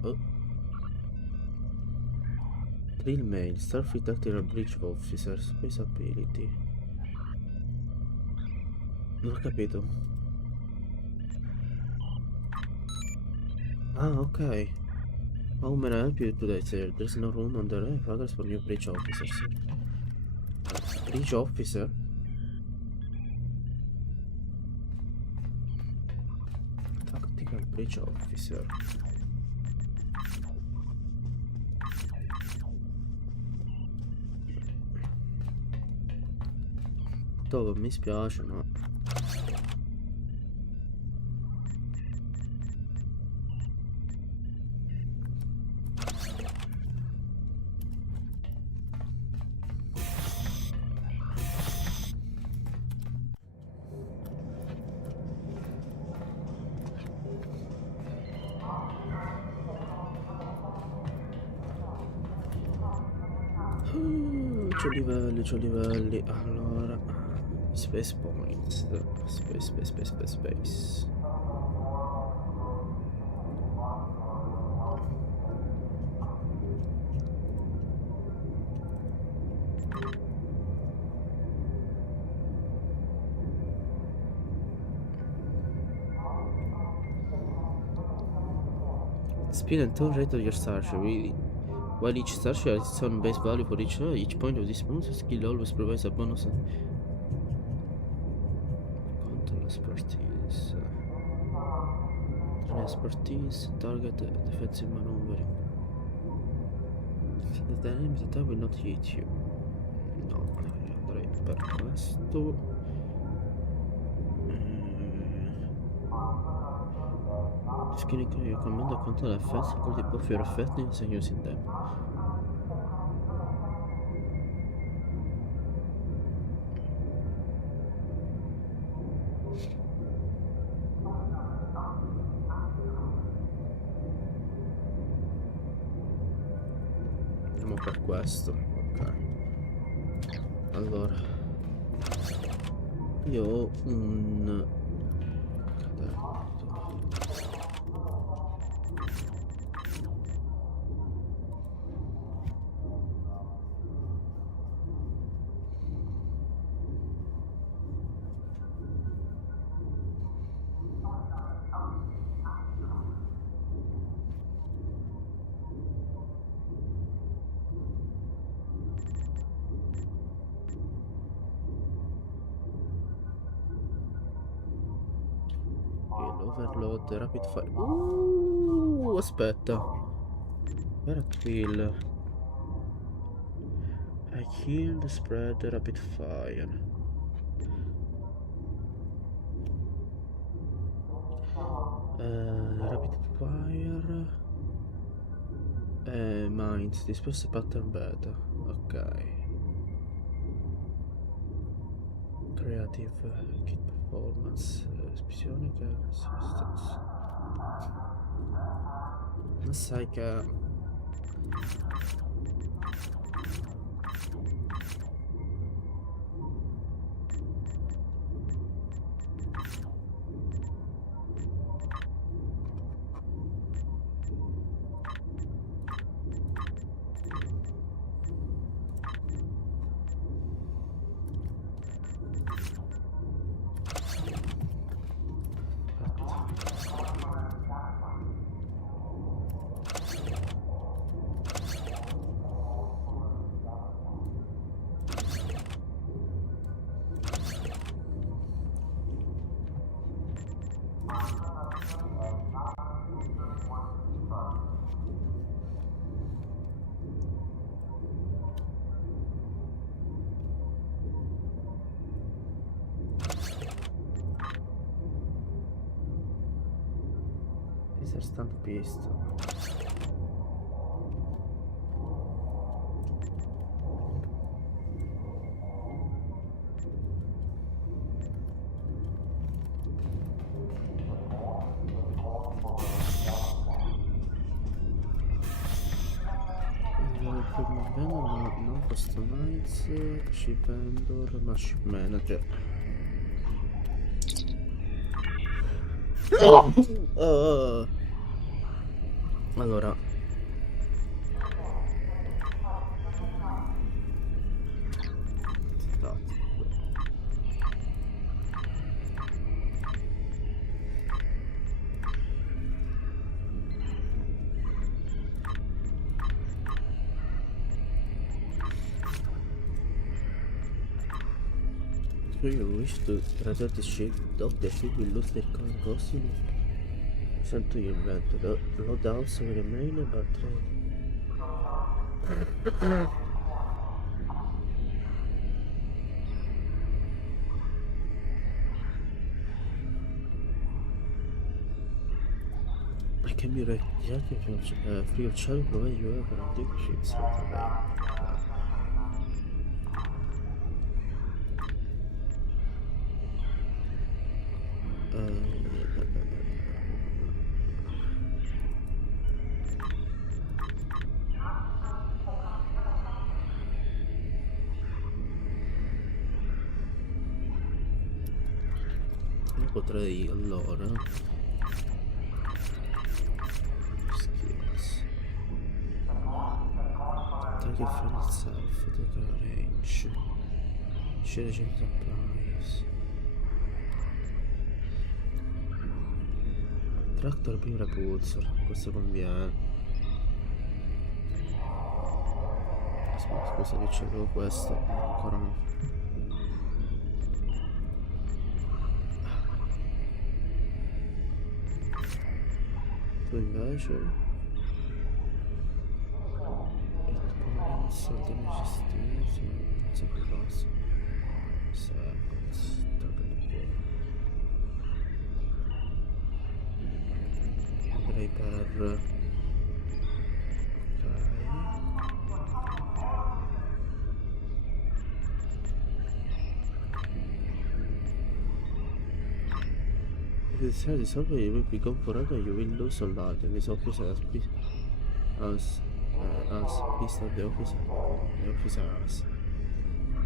Drill mail, Starfleet Tactical Bridge Officer, Space Ability. Non ho capito. Ah, ok. How may I help you today, sir? There's no room on the progress for new bridge officers. Bridge officer? Bridge Officer. Dove mi spiace, no? C'ho livelli, allora space points, space. Speed and turn rate of your starship, really. While each starship has its own base value for each point of this bonus skill always provides a bonus control expertise. Expertise, target, defensive maneuvering. The enemy attack will not hit you. No, andrei per questo. Skinning your command to control effects equal to buff your effectiveness and using them. Andiamo per questo, ok. Allora, io ho un Overload, rapid fire. Aspetta. Era kill. I killed, spread, rapid fire. Rapid fire. Minds, disposto pattern beta. Ok. Creative kit performance. Psionica resistance. Ma sai che stand pistol. Non customize, ship vendor, ma ship manager. Allora do you wish to return the ship? Dock the ship will lose their current costume. Sento io il vento. Loadouts will remain about 3. I can be reactive free of charge provided you have a decryption center. Io potrei allora skills target from itself, take a range, share supplies, tractor prima repulsor, questo conviene. Scusa che c'avevo questo, no, ancora no. Tu invece hit points, damage estimates, non so che cosa. Seconds, target ball. Andrei per if you decide this offer, you will become forever, you will lose a lot, and this officer has pissed at the officer has.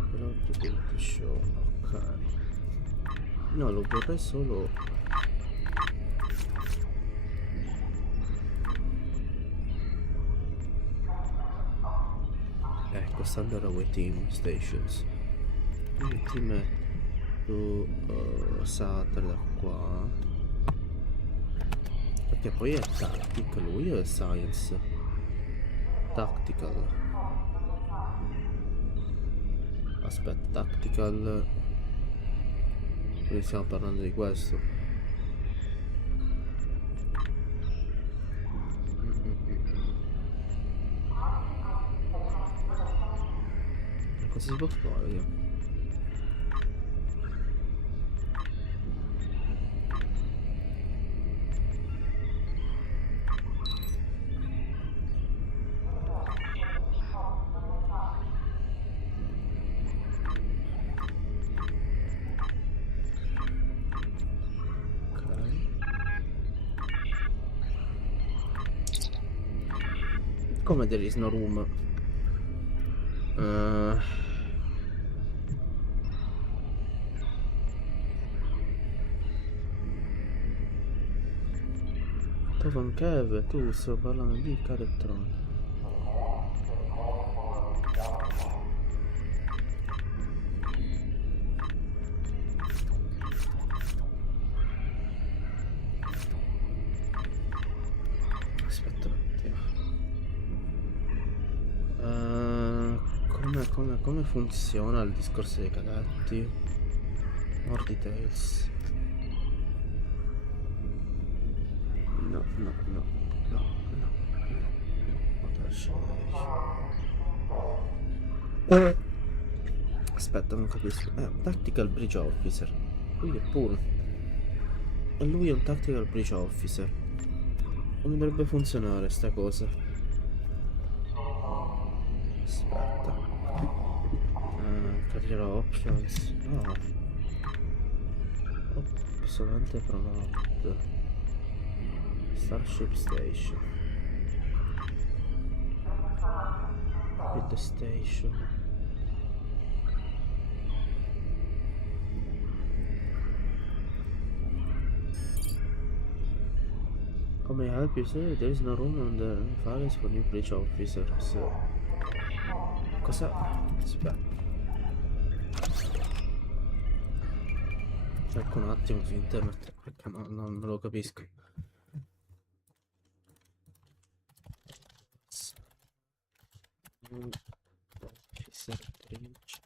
Però to build the show, ok. No, lo vorrei solo. Ecco, standard awaiting stations. Quindi ti metto Satter da qua. Perché poi è tactic, lui è science. Tactical. Aspetta, tactical. Quindi stiamo parlando di questo. Cosa si può fare io? Come there is no room? Tovan Kev, tu sto parlando di Caretron. Aspetta un attimo. Come funziona il discorso dei cadetti? More details. No. Aspetta, non capisco. Tactical Bridge Officer. Lui è pure. E lui è un Tactical Bridge Officer. Come dovrebbe funzionare sta cosa? Aspetta. Career options. No. Solamente promote. Starship Station. With the station. Come help you say there is no room on the files for new bridge officers. Cosa? Aspetta. Cerco un attimo su internet perché non lo capisco. Officer bridge.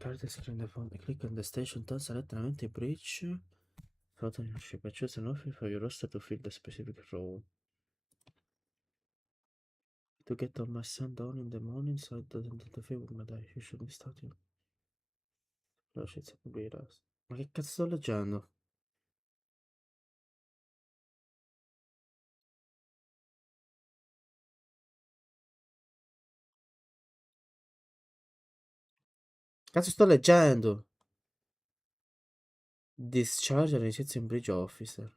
Card screen the phone. Click on the station to select an empty bridge. Photo in ship. Choose an offer for your roster to fill the specific role. To get all my son down in the morning so it doesn't interfere with my day. You shouldn't start you. No, shit's ma che cazzo sto leggendo? Cazzo sto leggendo? Discharge an inizio in bridge officer.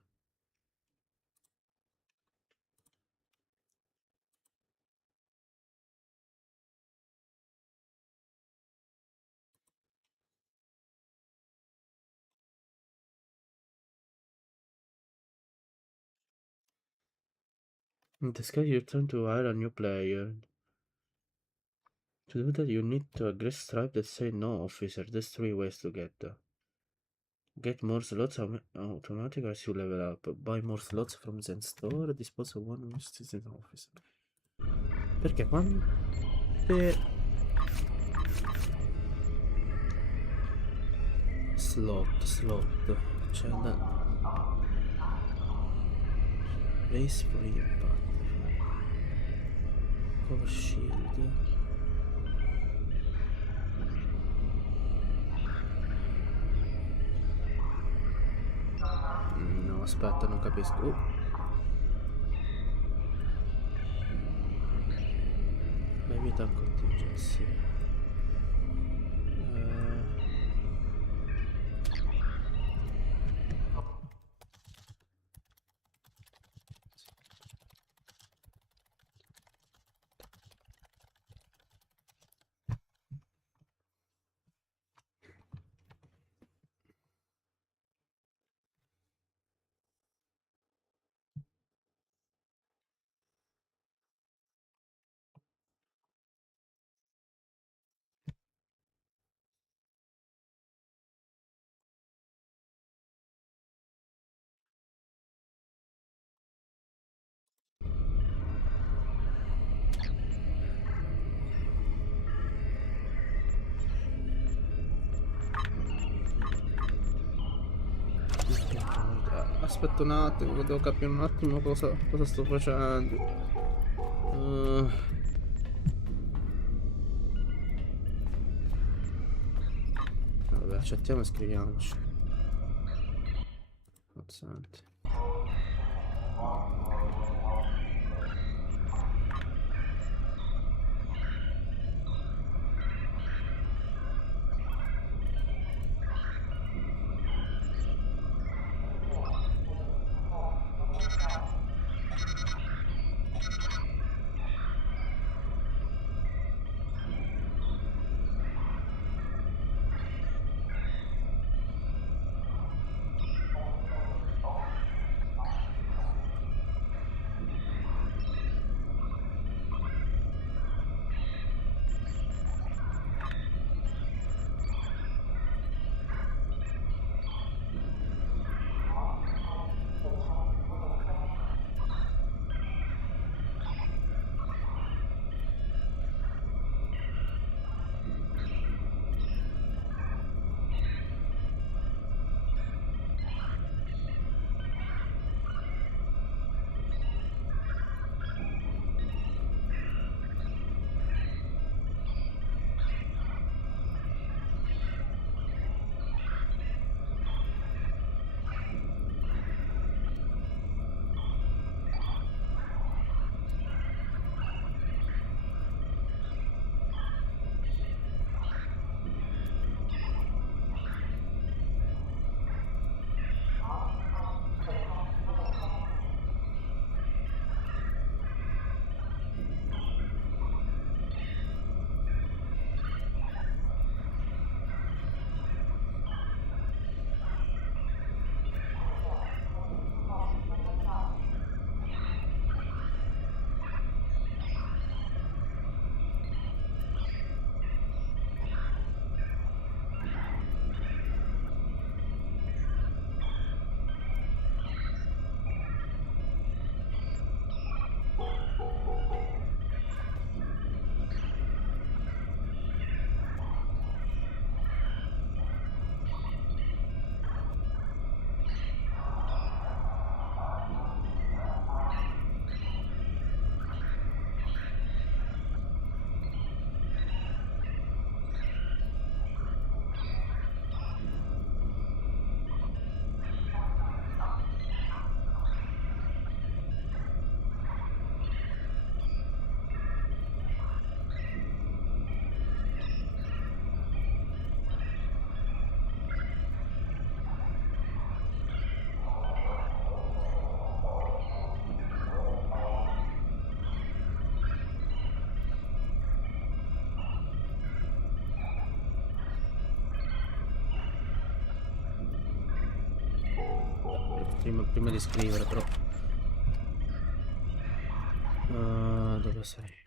In the sky you turn to hire a new player. To do that you need to aggress stripe that say no officer. There's 3 ways to get that. Get more slots automatic as you level up. Buy more slots from Zen Store. Dispose of one citizen officer. Perché quante slot c'è da race for impact, cover shield. No, aspetta, non capisco. Evita contingency. Aspetta un attimo, devo capire un attimo cosa sto facendo. Vabbè, accettiamo e scriviamoci. Consente. prima di scrivere però. Dove sei?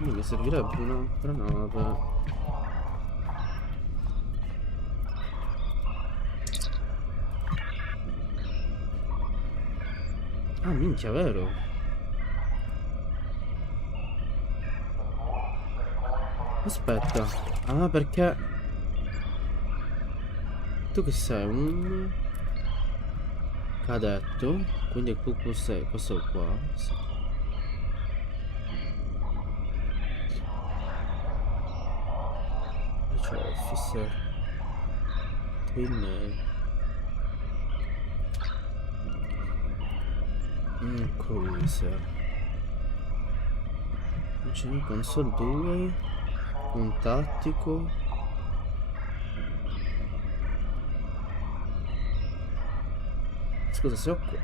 Mi servirebbe un'altra nave. Ah, minchia, vero? Aspetta. Ah, perché... Tu che sei? Un... cadetto? Quindi tu sei questo qua? Sì. Cioè, officer. Twin... cruiser. C'è un console 2, un tattico. Scusa, se ho qua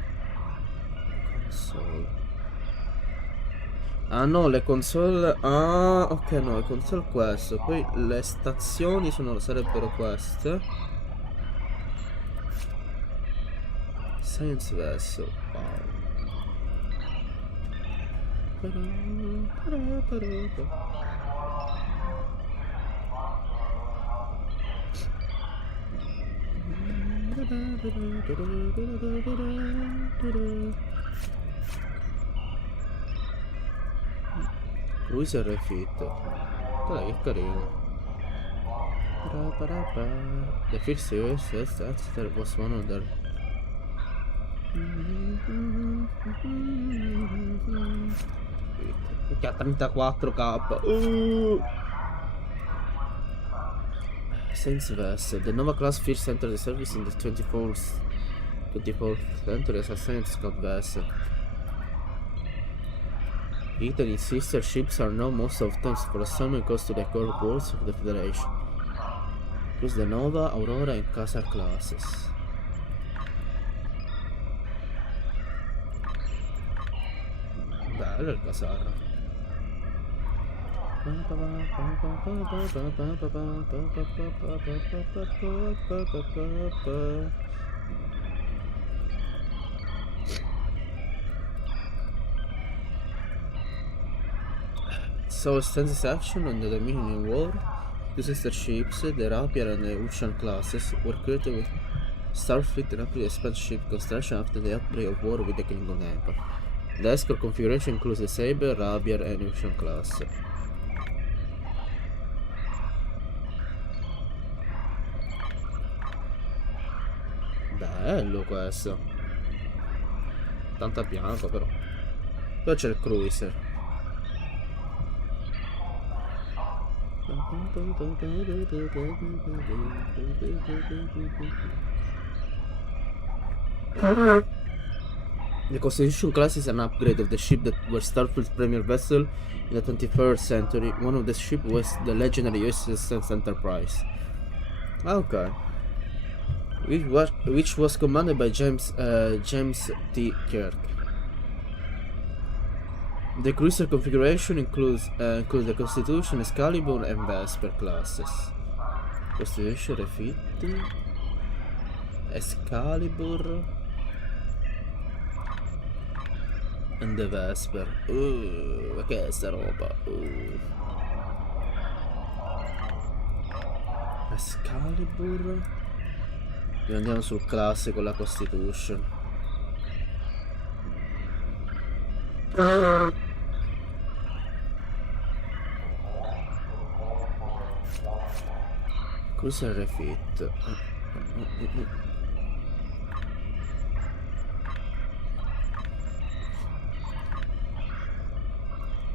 console. Ah no, le console. Ah, ok, no, le console questo. Poi le stazioni sarebbero queste. Science vessel. Wow. Cruiser refit. Dai, che carino. The first US that was one of their... Che ha 34k. Saints Vessel. The Nova class first entered the service in the 24th century as a Saint Scout vessel. It and its sister ships are now most often for assignment cost to the core worlds of the Federation. Plus the Nova, Aurora and Casar classes. Bello il Casar. So extensive action on the Dominion War. Two sister ships, the Rapier and the Ocean classes, were created with Starfleet rapidly expanded ship construction after the outbreak of war with the Klingon Empire. The escort configuration includes the Saber, Rapier and Ocean class. questo. Tanto a bianco però. Poi c'è il cruiser. The Constitution class is an upgrade of the ship that were Starfleet's premier vessel in the 21st century. One of the ships was the legendary USS Enterprise. Okay. Which was commanded by James T. Kirk. The cruiser configuration includes the Constitution, Excalibur, and Vesper classes. Constitution refit, Excalibur, and the Vesper. Ma che è sta roba? Excalibur. E andiamo sul classico, la Constitution. Cruiser refit.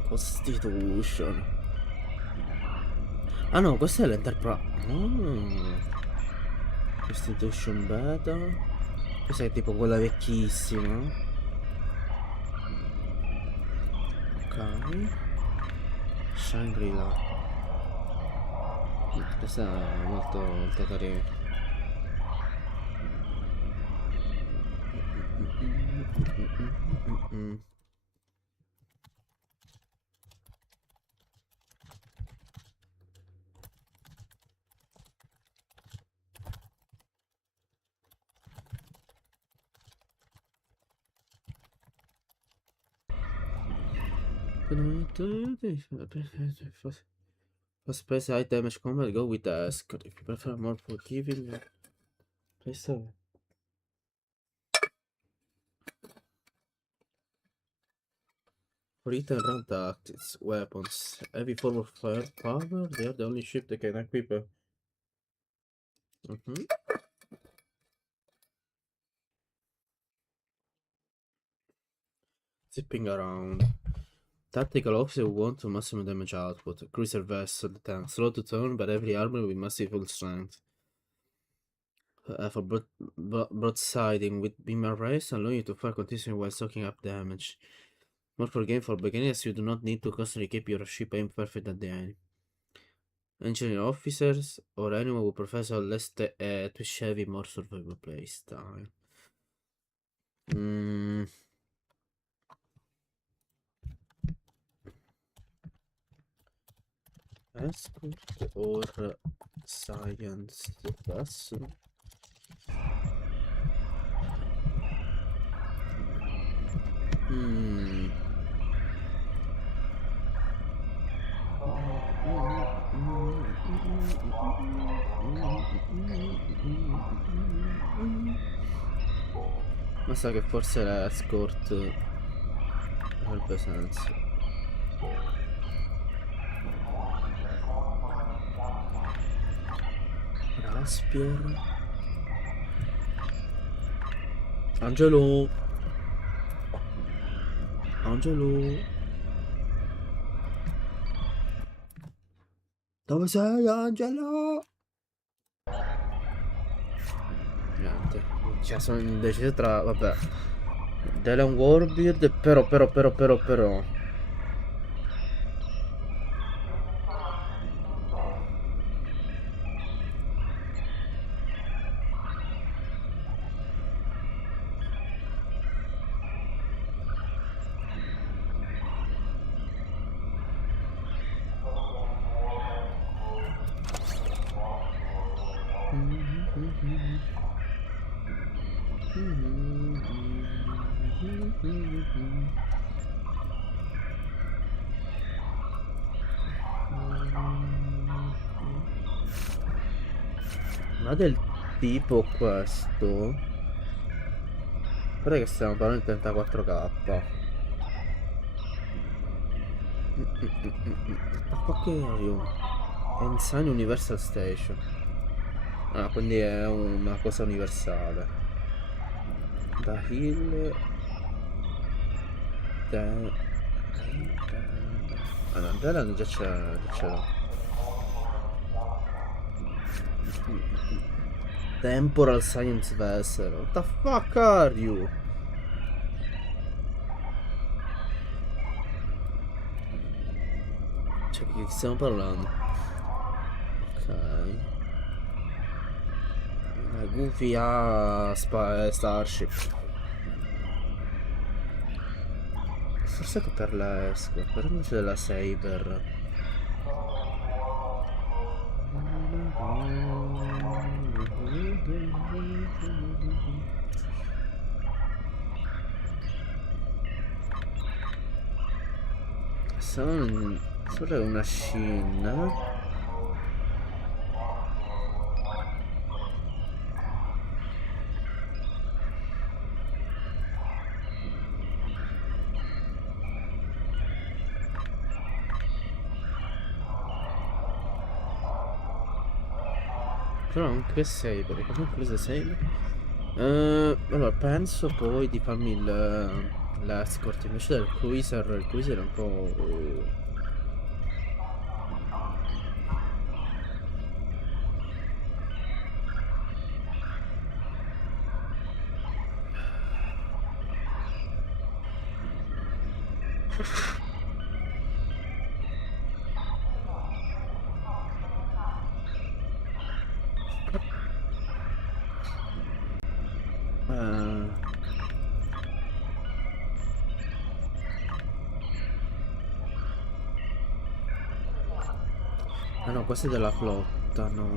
Constitution. Ah no, questa è l'Enterprise. Constitution beta. Questa è tipo quella vecchissima. Ok. Shangri-La. Questa è molto carina. First press high damage combat, go with the escort. If you prefer more forgiving, press 7. For hit and run tactics, weapons, heavy forward firepower, they are the only ship that can equip a... Zipping around. Tactical officer who want to maximum damage output. Cruiser vessel tank. Slow to turn, but heavy armor with massive full strength. For broadsiding with beam arrays, allowing you to fire continuously while soaking up damage. More for game for beginners, you do not need to constantly keep your ship aimed perfect at the enemy. Engineer officers or anyone who prefers a less twitch heavy, more survival play style. Escort or science vessel. Ma sa che forse l'escort avrebbe senso. Raspier. Angelo. Dove sei, Angelo? Niente. Cioè sono indeciso tra... vabbè. Dylan Warbird. Però. Ma del tipo questo. Guarda che stiamo parlando di 34k. Ma qua che arrivo? Insane Universal Station. Ah, quindi è una cosa universale. Da Hill. Ah no, Delan già ce l'ho. Temporal Science Vessel. What the fuck are you? Cioè, di che stiamo parlando? Ok. Goofy a Starship. Forse che per la escort, però invece della Saber. Solo una shin. Però anche Saber, comunque le Saber. Allora penso poi di farmi l'escort invece del cruiser. Il cruiser è un po'. Ah no, questa è della flotta, no?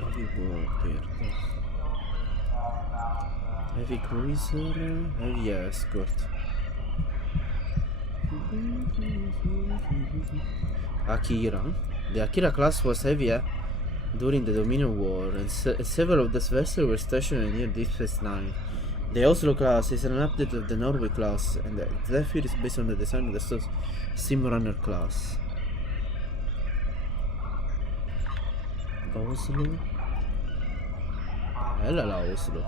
Heavy Warbeard. Heavy Cruiser, Heavy Escort. Akira. The Akira class was heavy during the Dominion War, and several of these vessels were stationed near Deep Space Nine. The Oslo class is an update of the Norway class, and the Zephyr is based on the design of the Steam Runner class. Oslo? Bella la Oslo.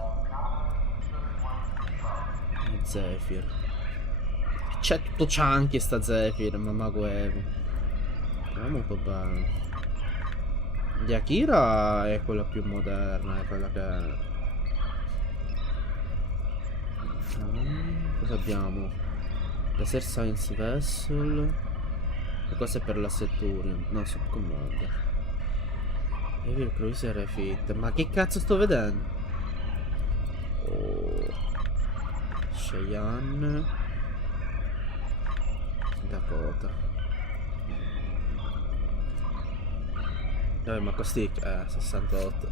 E Zephyr. C'è tutto chunky sta Zephyr, mamma guerra. È molto bello. Di Akira è quella più moderna, è quella che. Cosa abbiamo? Desert Science Vessel. E questo è per l'assettorium. No, subcomando. Heavy Cruiser e Fit. Ma che cazzo sto vedendo? Oh. Cheyenne. Dakota. Ma costi 68.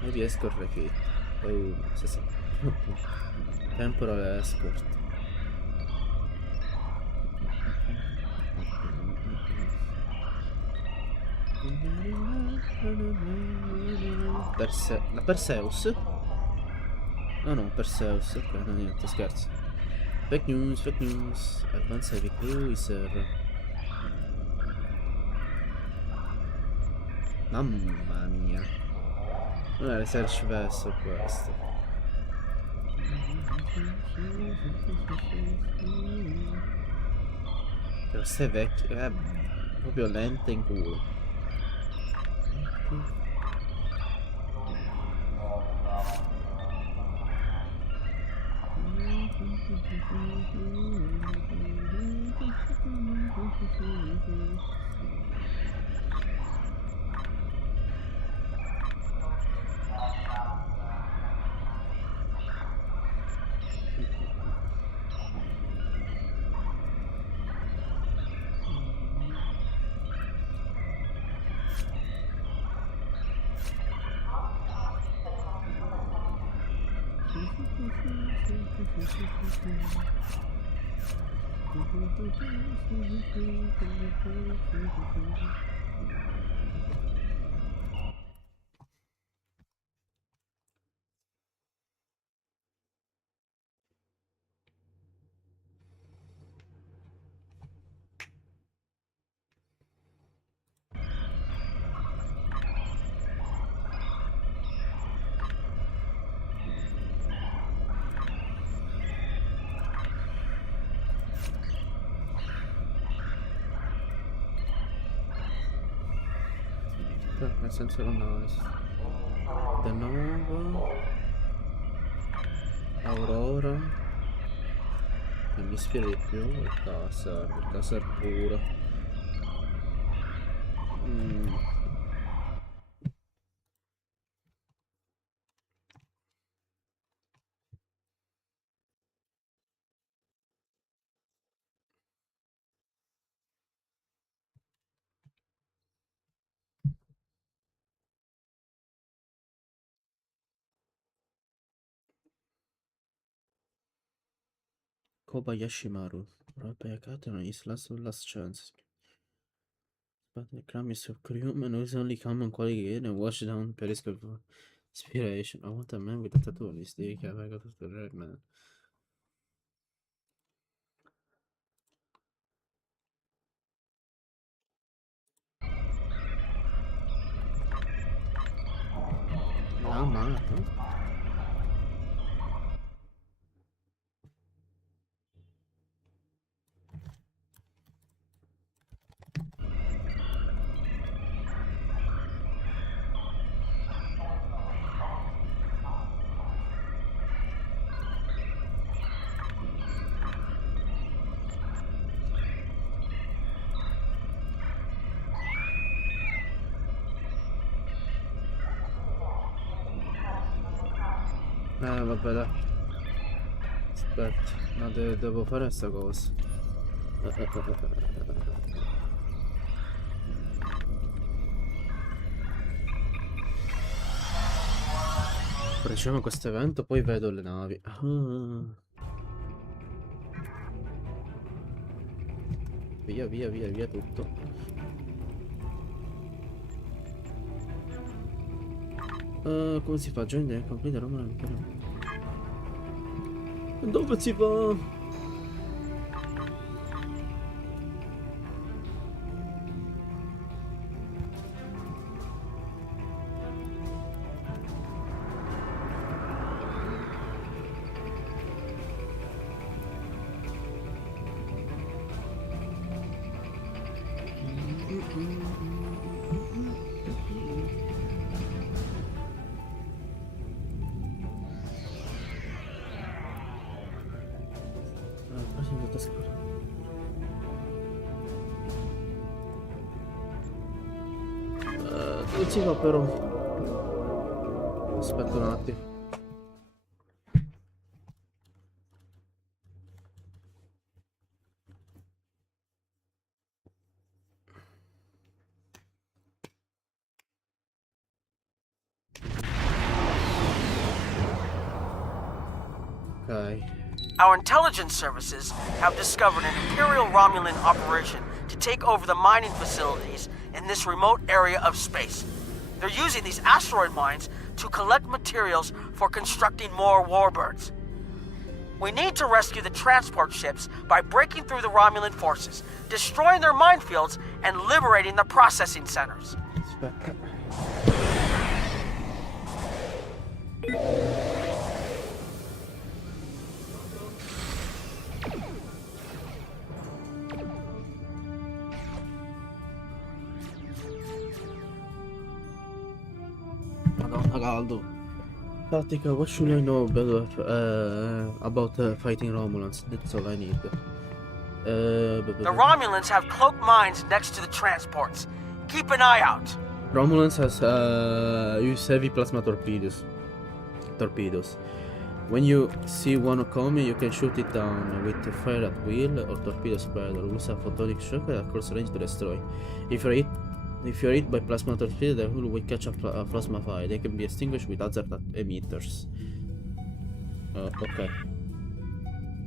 Heavy Escort Refit. 60. Temporal Escort. La Perseus? Oh no, Perseus, ok, no niente, scherzo. Fake news, fake news. Advanced Heavy Cruiser. Mamma mia. Non è research vessel questo. Queste vecchie. Proprio lente in culo. nel senso non nice. De nuovo. Aurora. Non mi ispira di più. Il Casar puro. Kobayashi Maru. Robbed on his last chance. But the crummies of crewmen who only come and quality in and wash down periscope for inspiration. I want a man with a tattoo on his dick. Have I got the red man? L'amato? Vabbè dai. Aspetta, no, devo fare sta cosa. Facciamo questo evento, poi vedo le navi. Via, via, via, via tutto. Come si fa? Join the complete Roman. Dove si va? Non si va però. Aspetta un attimo. Ok. Our intelligence services have discovered an Imperial Romulan operation to take over the mining facilities in this remote area of space. They're using these asteroid mines to collect materials for constructing more warbirds. We need to rescue the transport ships by breaking through the Romulan forces, destroying their minefields, and liberating the processing centers. Aspetta. Madonna, caldo. Tattica, what should I know about fighting Romulans? That's all I need. The Romulans have cloaked mines next to the transports. Keep an eye out. Romulans use heavy plasma torpedoes. When you see one coming, you can shoot it down with a fire at will or torpedo spreader. Use a photonic shock at close range to destroy. If you're hit by plasma torpedo, the hull will catch a plasma fire. They can be extinguished with hazard emitters. Okay.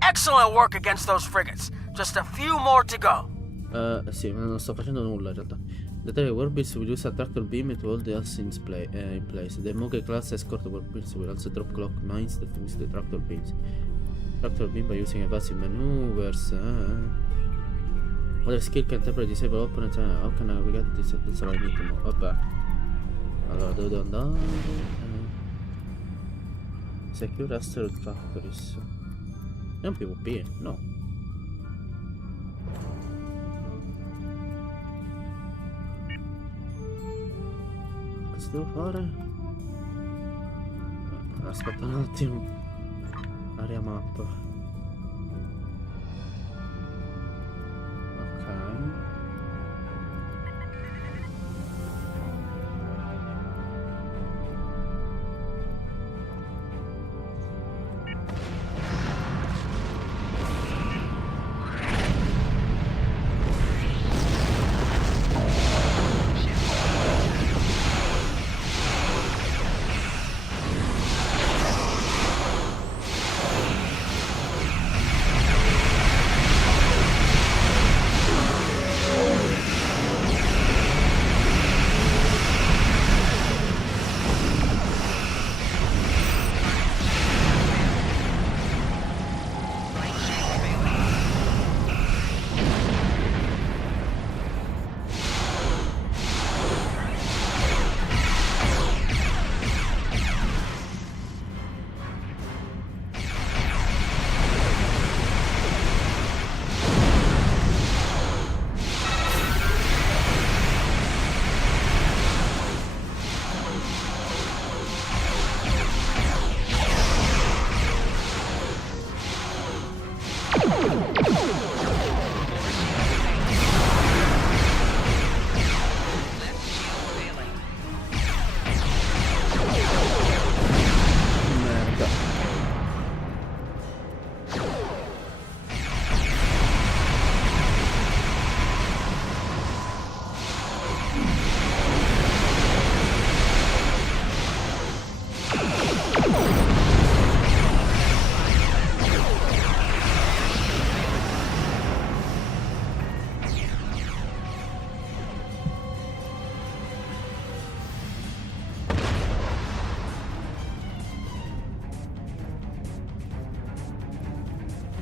Excellent work against those frigates. Just a few more to go. Sì, ma non sto facendo nulla in realtà. The Terra Warbirds will use a tractor beam to hold the assets in place. The Moge class escort Warbirds will also drop clock mines that use the tractor beams. Tractor beam by using evasive maneuvers. Other skill can temporarily disable opponents. How can I navigate this? That's all I need to know. Vabbè. Allora, dove devo andare? Secure Asteroid Factories. È un PvP? No. devo fare? Aspetta un attimo. Area map. Ok.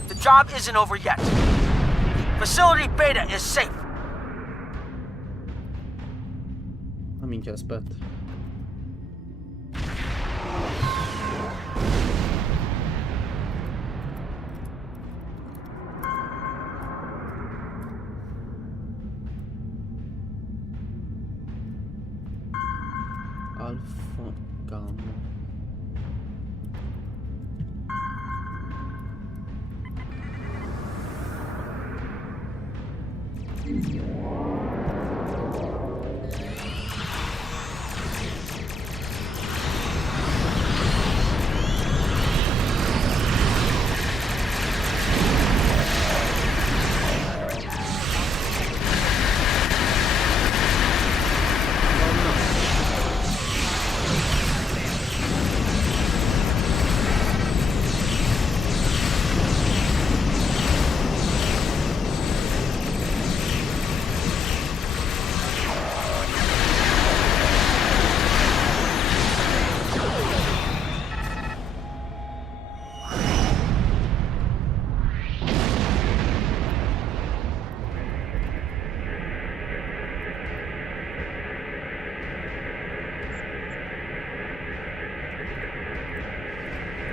The job isn't over yet. Facility Beta is safe. Ah, minchia, aspetta. Alfa Gamma.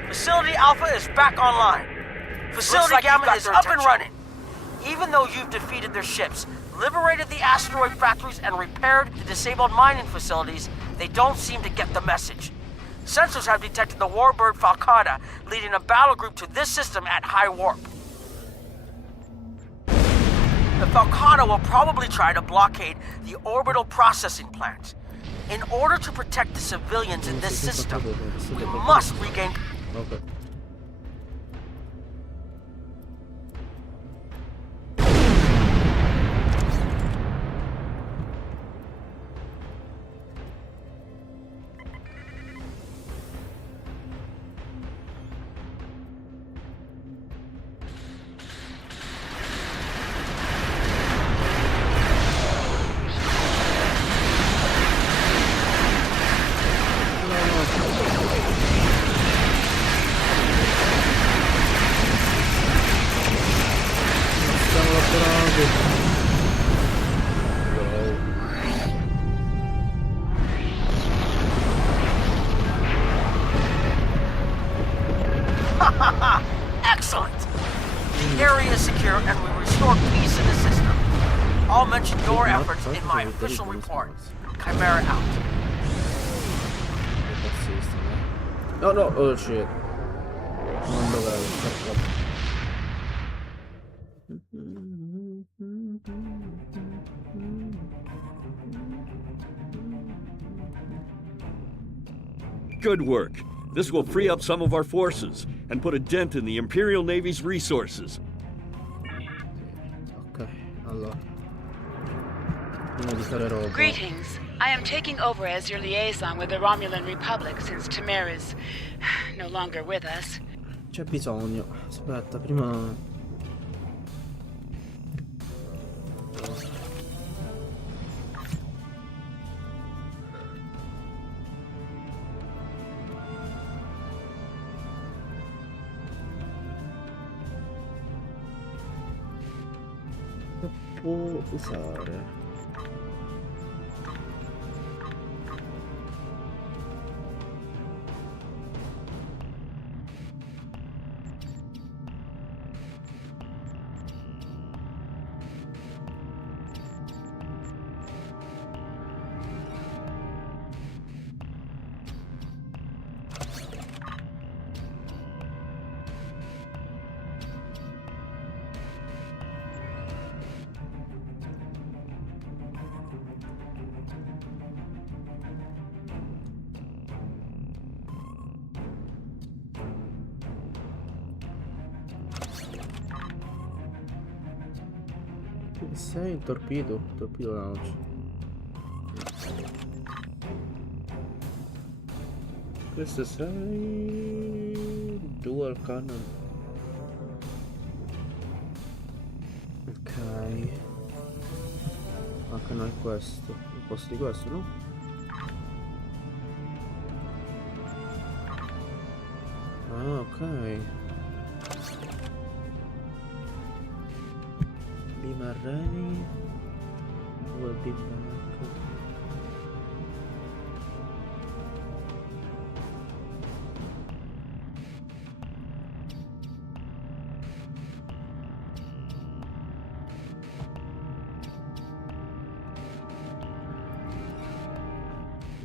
Facility Alpha is back online. Facility Gamma is up and running. Even though you've defeated their ships, liberated the asteroid factories, and repaired the disabled mining facilities, they don't seem to get the message. Sensors have detected the warbird Falcata leading a battle group to this system at high warp. The Falcata will probably try to blockade the orbital processing plant. In order to protect the civilians in this system, we must regain... Okay. Excellent! The area is secure and we restore peace in the system. I'll mention your efforts in my official report. Chimera out. vista, no? No, oh shit. Non dovevo, Good work. This will free up some of our forces and put a dent in the Imperial Navy's resources. Ok, allora. Prima di fare roba. Greetings. I am taking over as your liaison with the Romulan Republic since Tamer is no longer with us. C'è bisogno. Aspetta, prima... Può usare. Sei il torpedo launch. Questo sei dual cannon. Ok. Ma che non è questo? Il posto di questo, no? Ah, ok. Rimarrei will be back.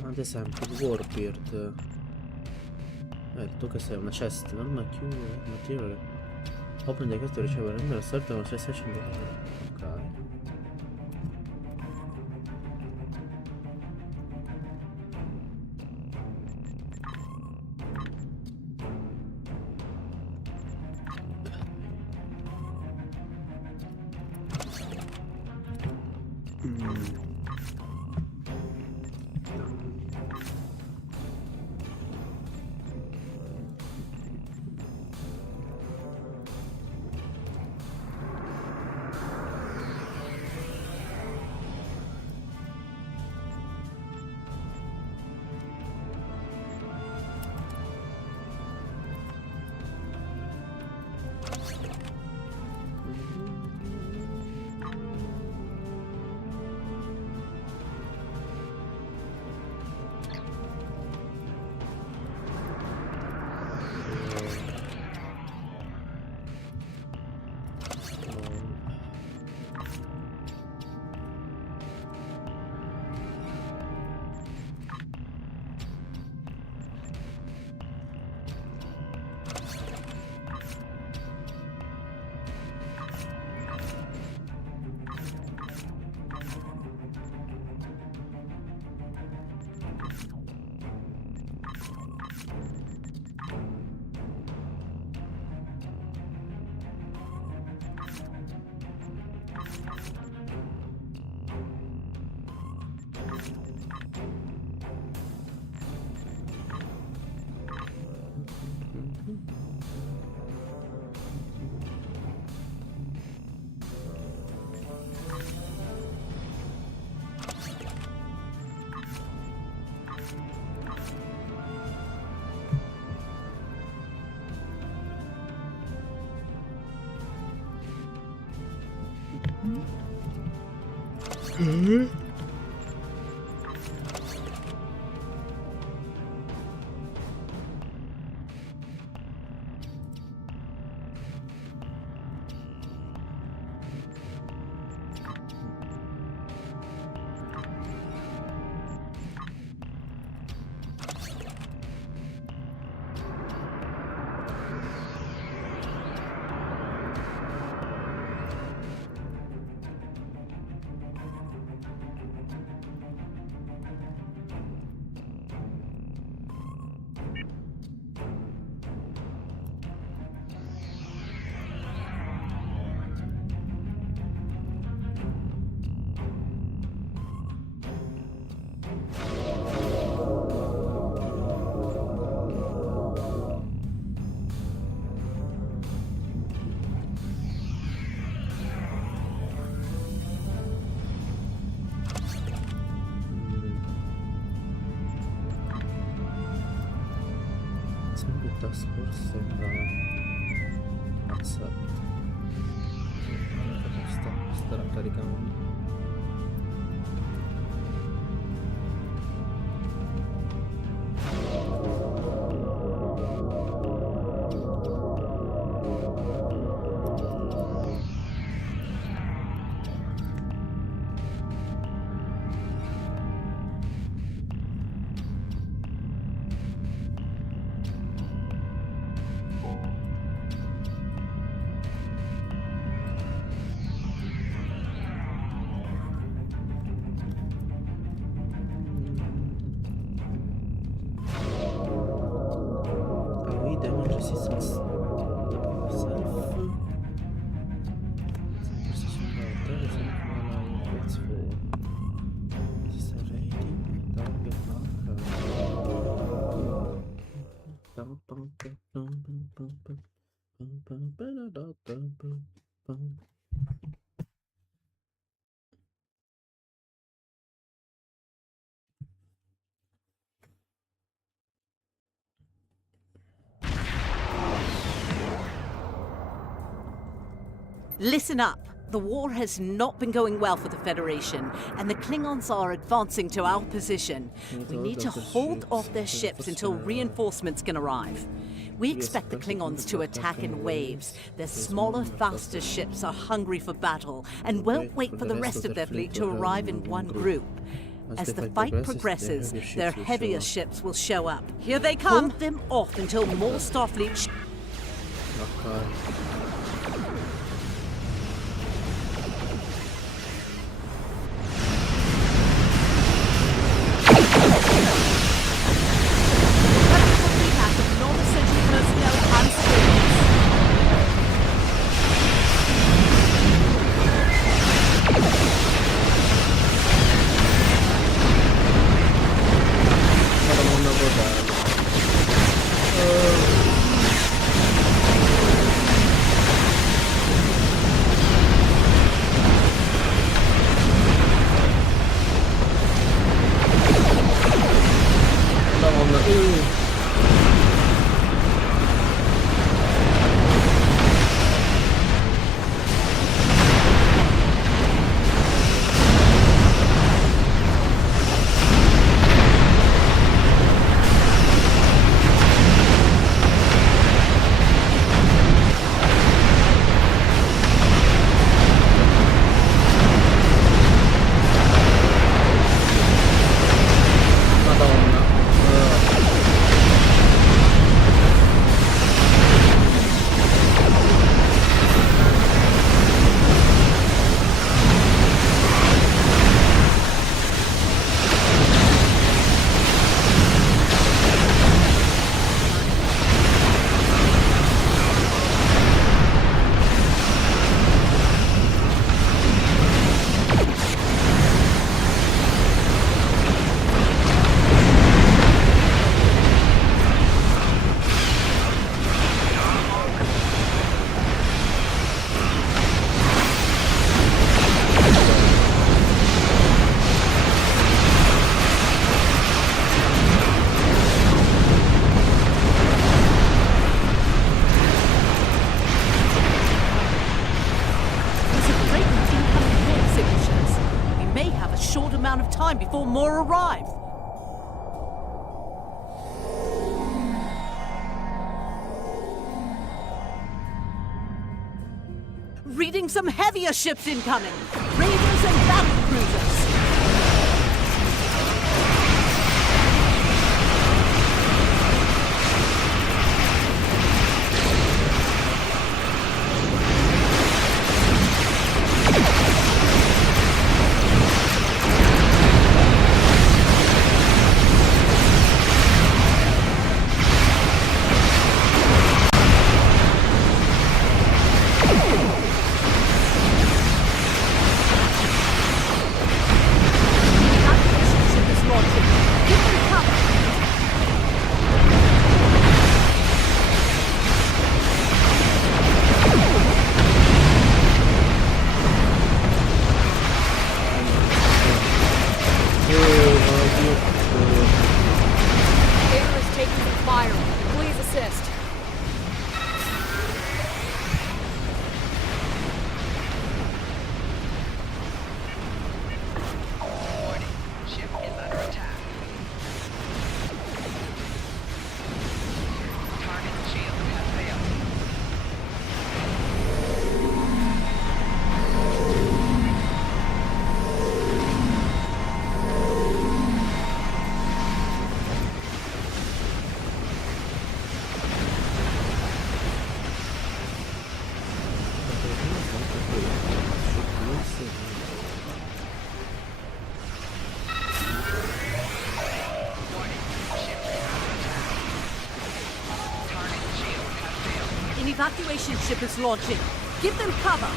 Ad esempio il Warbeard. Tu che sei una chest, non ma chiude materiale. Open the questo riceve rendere la sorta con 6 ok. task force accept. Starà caricando. Listen up. The war has not been going well for the Federation, and the Klingons are advancing to our position. We need to hold off their ships until reinforcements can arrive. We expect the Klingons to attack in waves. Their smaller, faster ships are hungry for battle, and won't wait for the rest of their fleet to arrive in one group. As the fight progresses, their heavier ships will show up. Here they come! Hold them off until more Starfleet amount of time before more arrive. Reading some heavier ships incoming. Raiders and battle cruisers. evacuation ship is launching. Give them cover.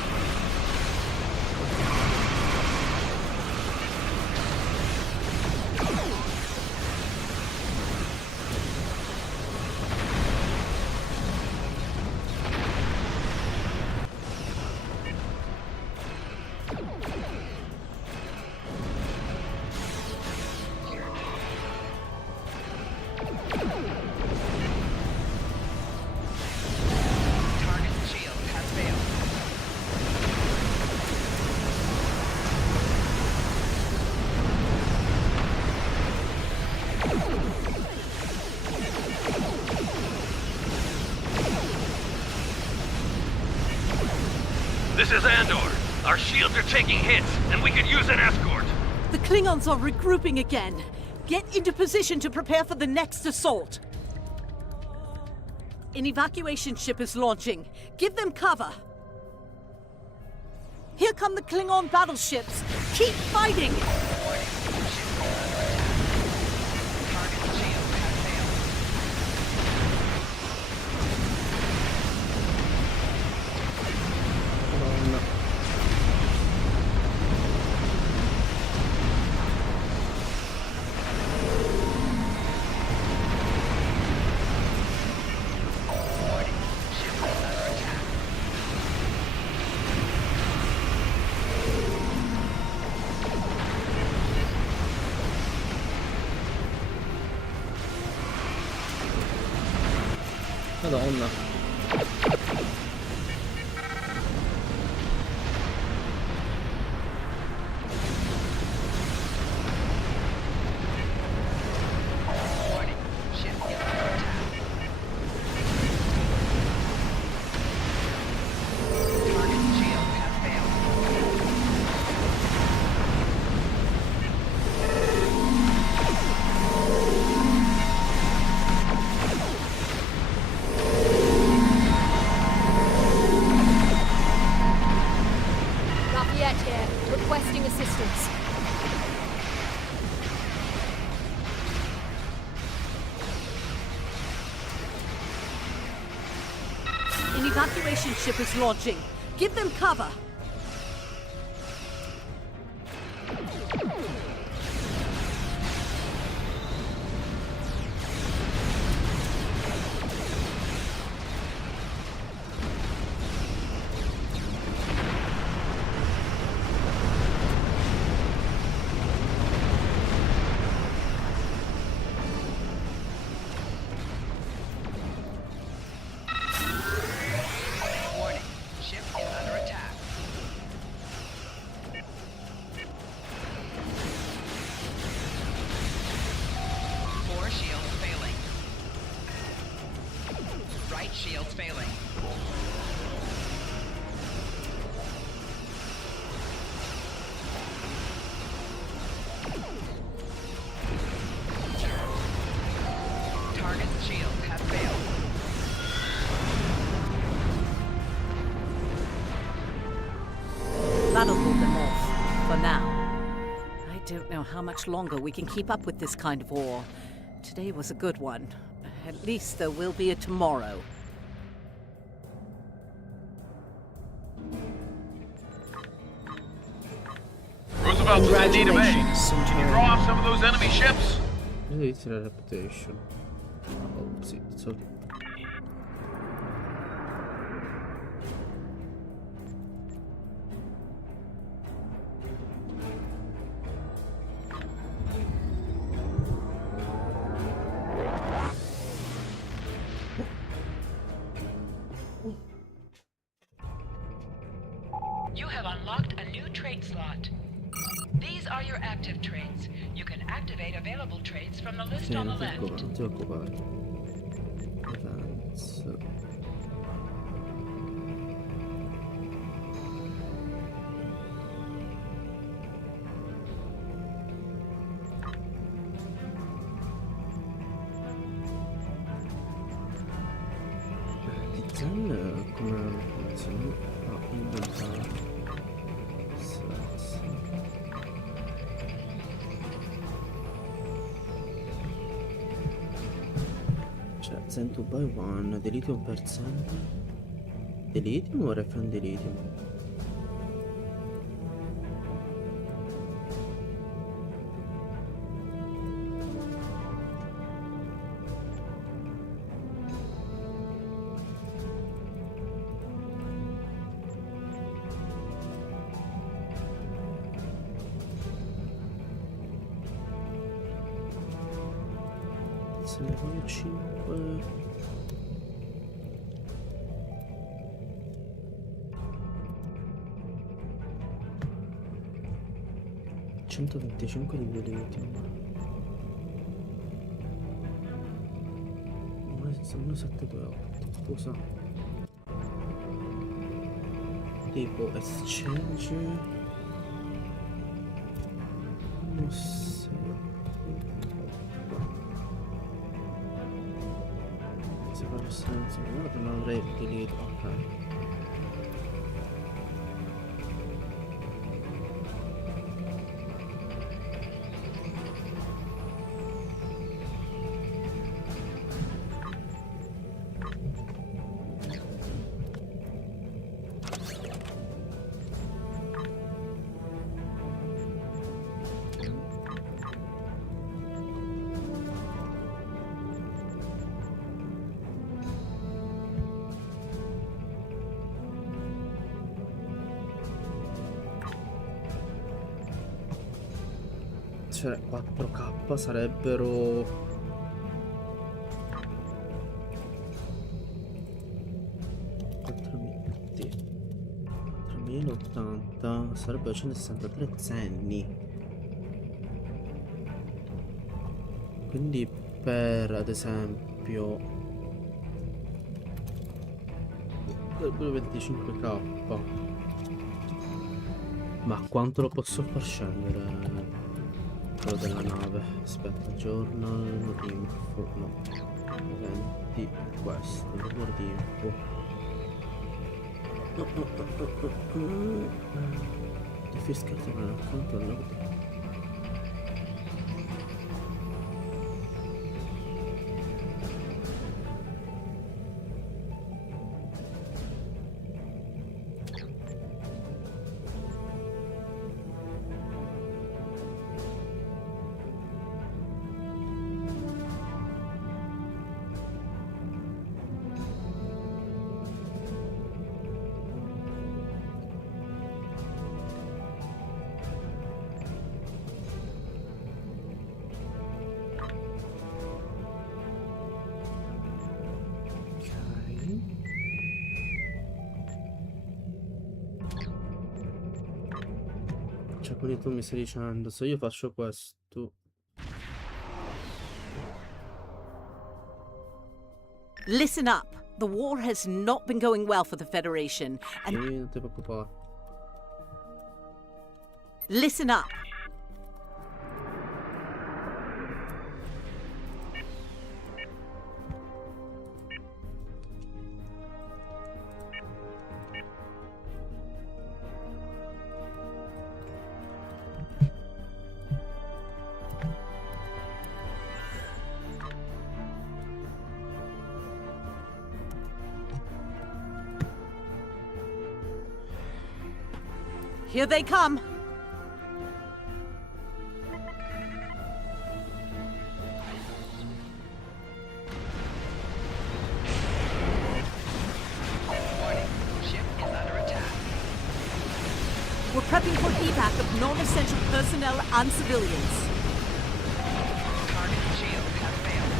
This is Andor. Our shields are taking hits, and we could use an escort. The Klingons are regrouping again. Get into position to prepare for the next assault. An evacuation ship is launching. Give them cover. Here come the Klingon battleships. Keep fighting! Madonna. Requesting assistance. An evacuation ship is launching. Give them cover. Shields failing. Target's shields have failed. That'll hold them off, for now. I don't know how much longer we can keep up with this kind of war. Today was a good one. At least there will be a tomorrow. Roosevelt's in need of aid. Can you draw off some of those enemy ships? It's a reputation. Oh, sì, sorry. You have unlocked a new trait slot. These are your active traits. You can activate available traits from the list on the left. Non ti occupare. Avanzo. Titan come funziona? Ah, inventare. Cioè, sento by one, delete 1%. di lithium o refran di lithium? Se ne voglio 5. 125 di lithium. 1728, scusa. Tipo exchange. Non so. Se faccio senso, guarda, non avrei utilizzo. Ok. Cioè 4K sarebbero 4080, sarebbero 163 zenni. Quindi per ad esempio 25K, ma quanto lo posso far scendere? Quello della nave, aspetta, journal info, no, eventi, questo, numero di info. The fish scatter an account unlocked. Cioè, quindi tu mi stai dicendo, se io faccio questo... Listen up. The war has not been going well for the Federation, and... non ti preoccupare. Listen up. Here they come. Warning, ship is under attack. We're prepping for evac of non-essential personnel and civilians. Target shield has failed.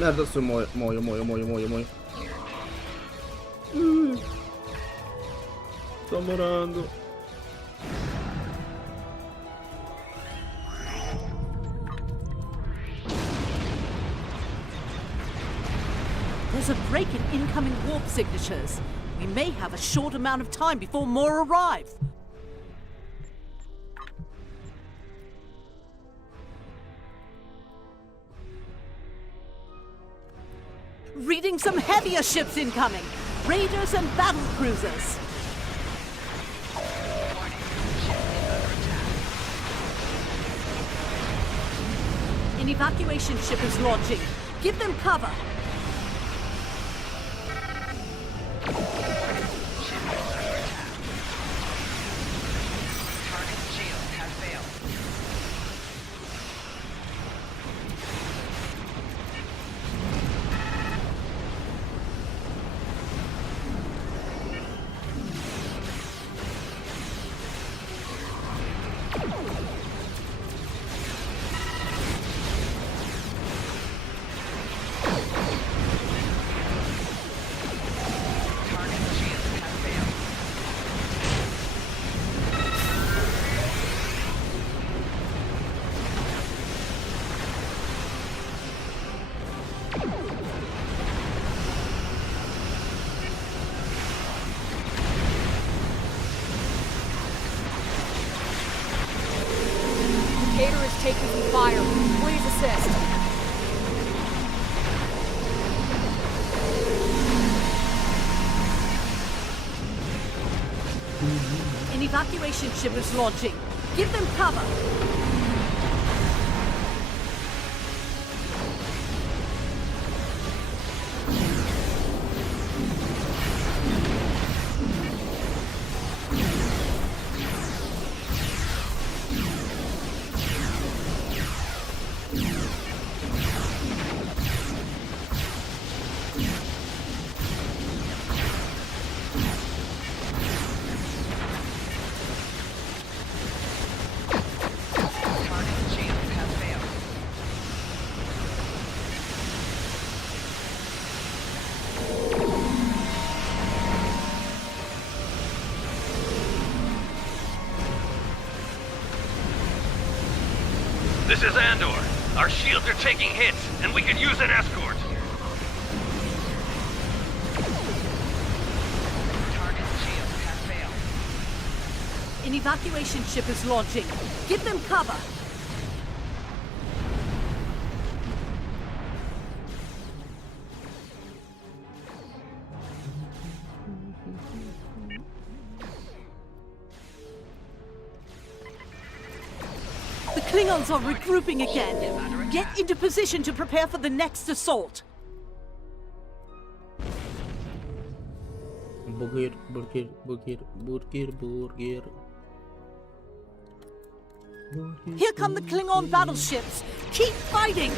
Merda, muoio. Sto morendo. There's a break in incoming warp signatures. We may have a short amount of time before more arrive. Reading some heavier ships incoming. Raiders and battle cruisers. An evacuation ship is launching. Give them cover. Taking some fire. Please assist. An evacuation ship is launching. Give them cover. This is Andor. Our shields are taking hits, and we could use an escort. Target's shield has failed. An evacuation ship is launching. Give them cover. The Klingons are regrouping again. Get into position to prepare for the next assault. Burger. Here come the Klingon battleships. Keep fighting!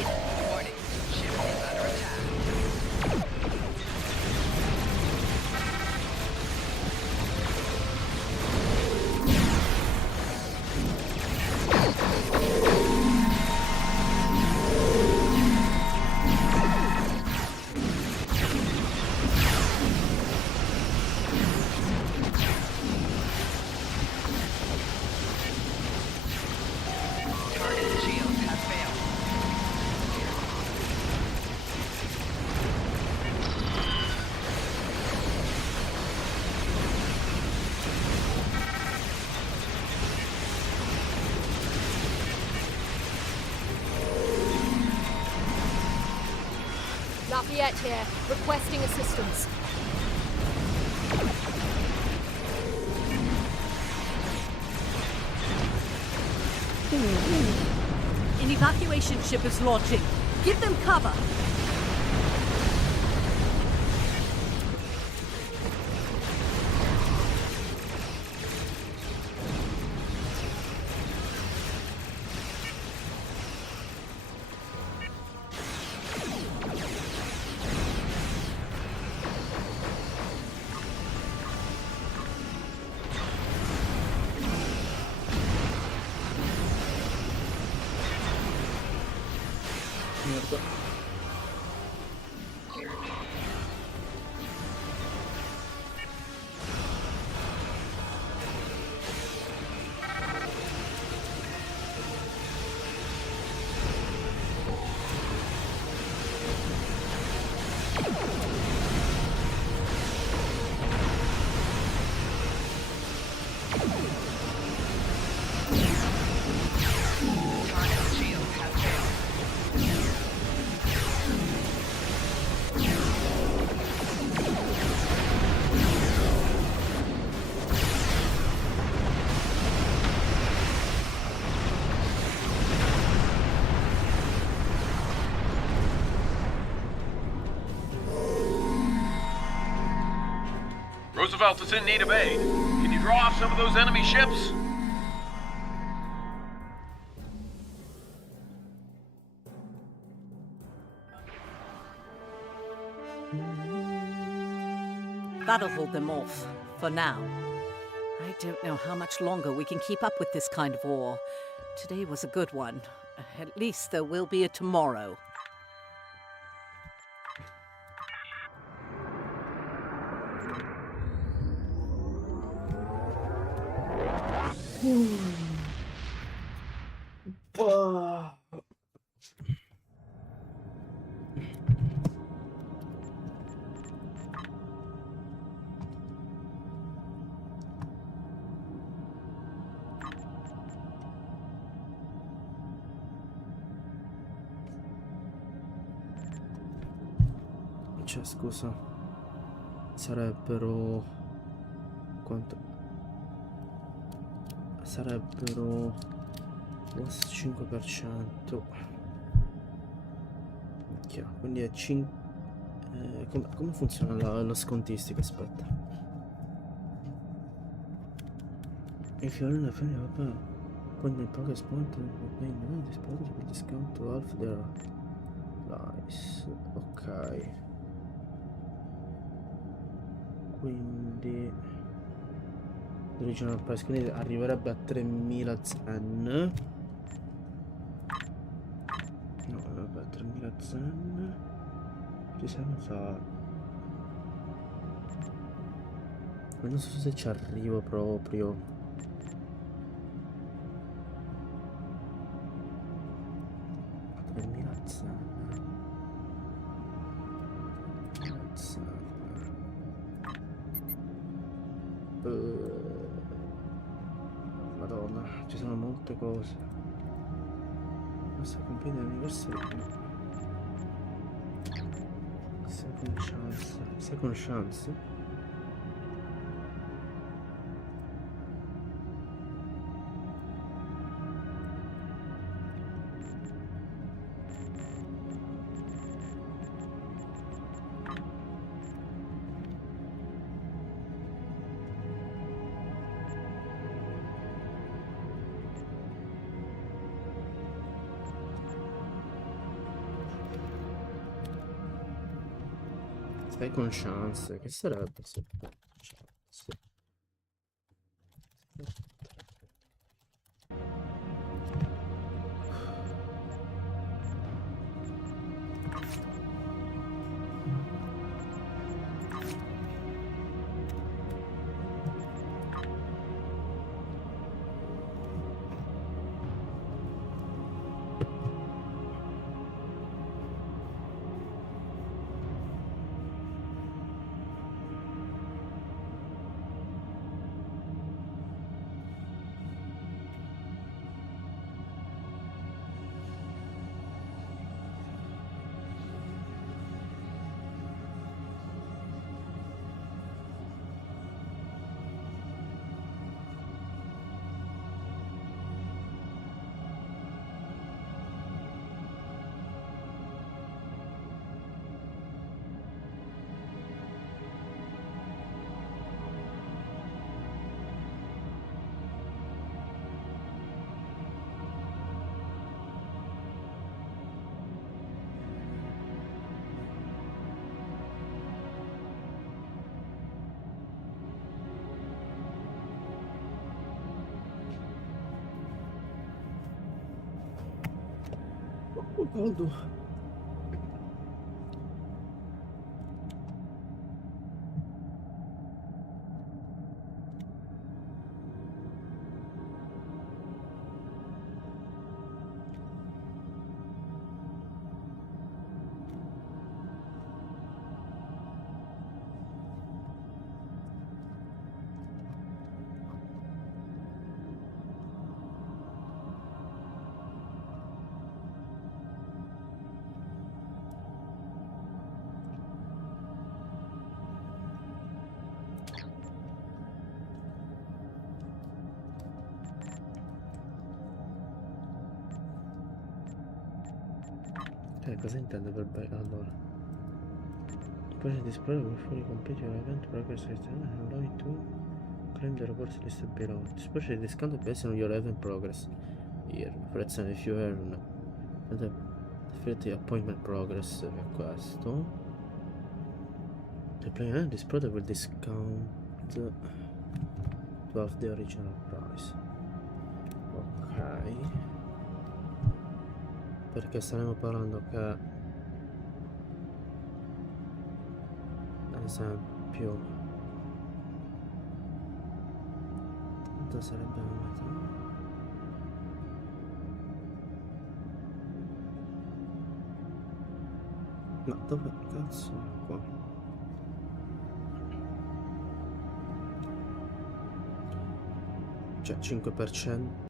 Lafayette here, requesting assistance. An evacuation ship is launching. Give them cover. Roosevelt is in need of aid. Can you draw off some of those enemy ships? That'll hold them off, for now. I don't know how much longer we can keep up with this kind of war. Today was a good one. At least there will be a tomorrow. Cioè, scusa, sarebbero quanto? Sarebbero plus 5%. Minchia, quindi è 5. Come funziona la scontistica? Aspetta. If you're in a family, vabbè. Quando il progress point vabbè, dispositivi per discount half their lives. Ok. Quindi original price, quindi arriverebbe a 3000 zen. No, vabbè, 3000 zen. Ci siamo fa. Ma non so se ci arrivo proprio. Madonna, ci sono molte cose. Questa compagnia anniversario. Second chance. Second chance. Con chance, che sarebbe? Chance. Caldo. Cosa intende per bene? Allora, Poi si dispara per fuori compiti un evento progress and allow you to claim the reports listed below. Dispatch the discount based on your event progress. Here, for example, if you earn the appointment progress è questo. The player this product will discount to half the original price. Ok. Perché staremo parlando che ad esempio tanto sarebbe la metà. Ma dove cazzo è qua? Cioè 5%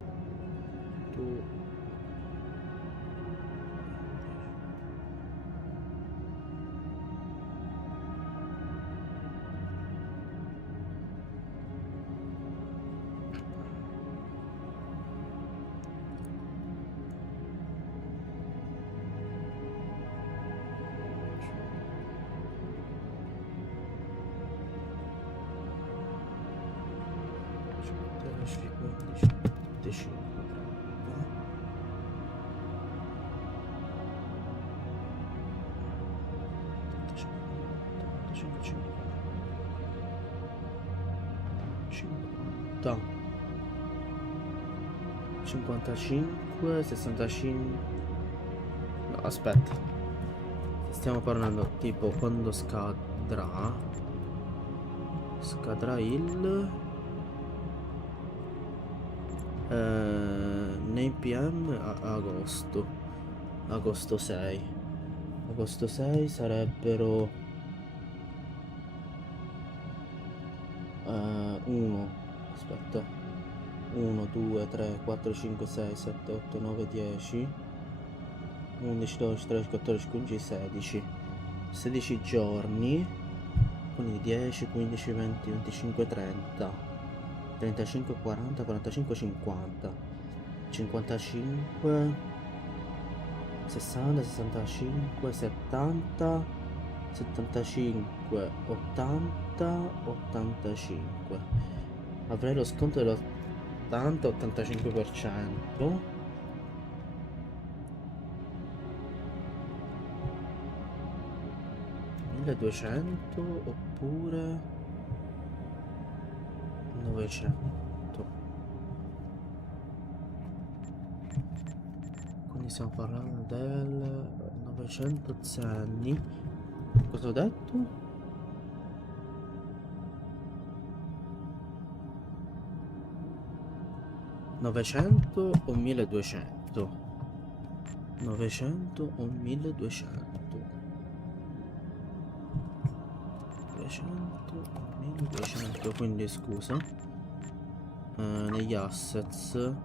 da 55 65. No, aspetta, stiamo parlando tipo quando scadrà il nei PM agosto 6 sarebbero 1 aspetta 1 2 3 4 5 6 7 8 9 10 11 12 13 14 15 16 giorni, quindi 10 15 20 25 30 35 40 45 50 55 60 65 70 75 80 85. Avrei lo sconto dell'80-85%. $1200 oppure 900. Quindi stiamo parlando del 900 zenni. Cosa ho detto? 900 o 1200? 900 o 1200? 900 o 1200, quindi scusa, negli assets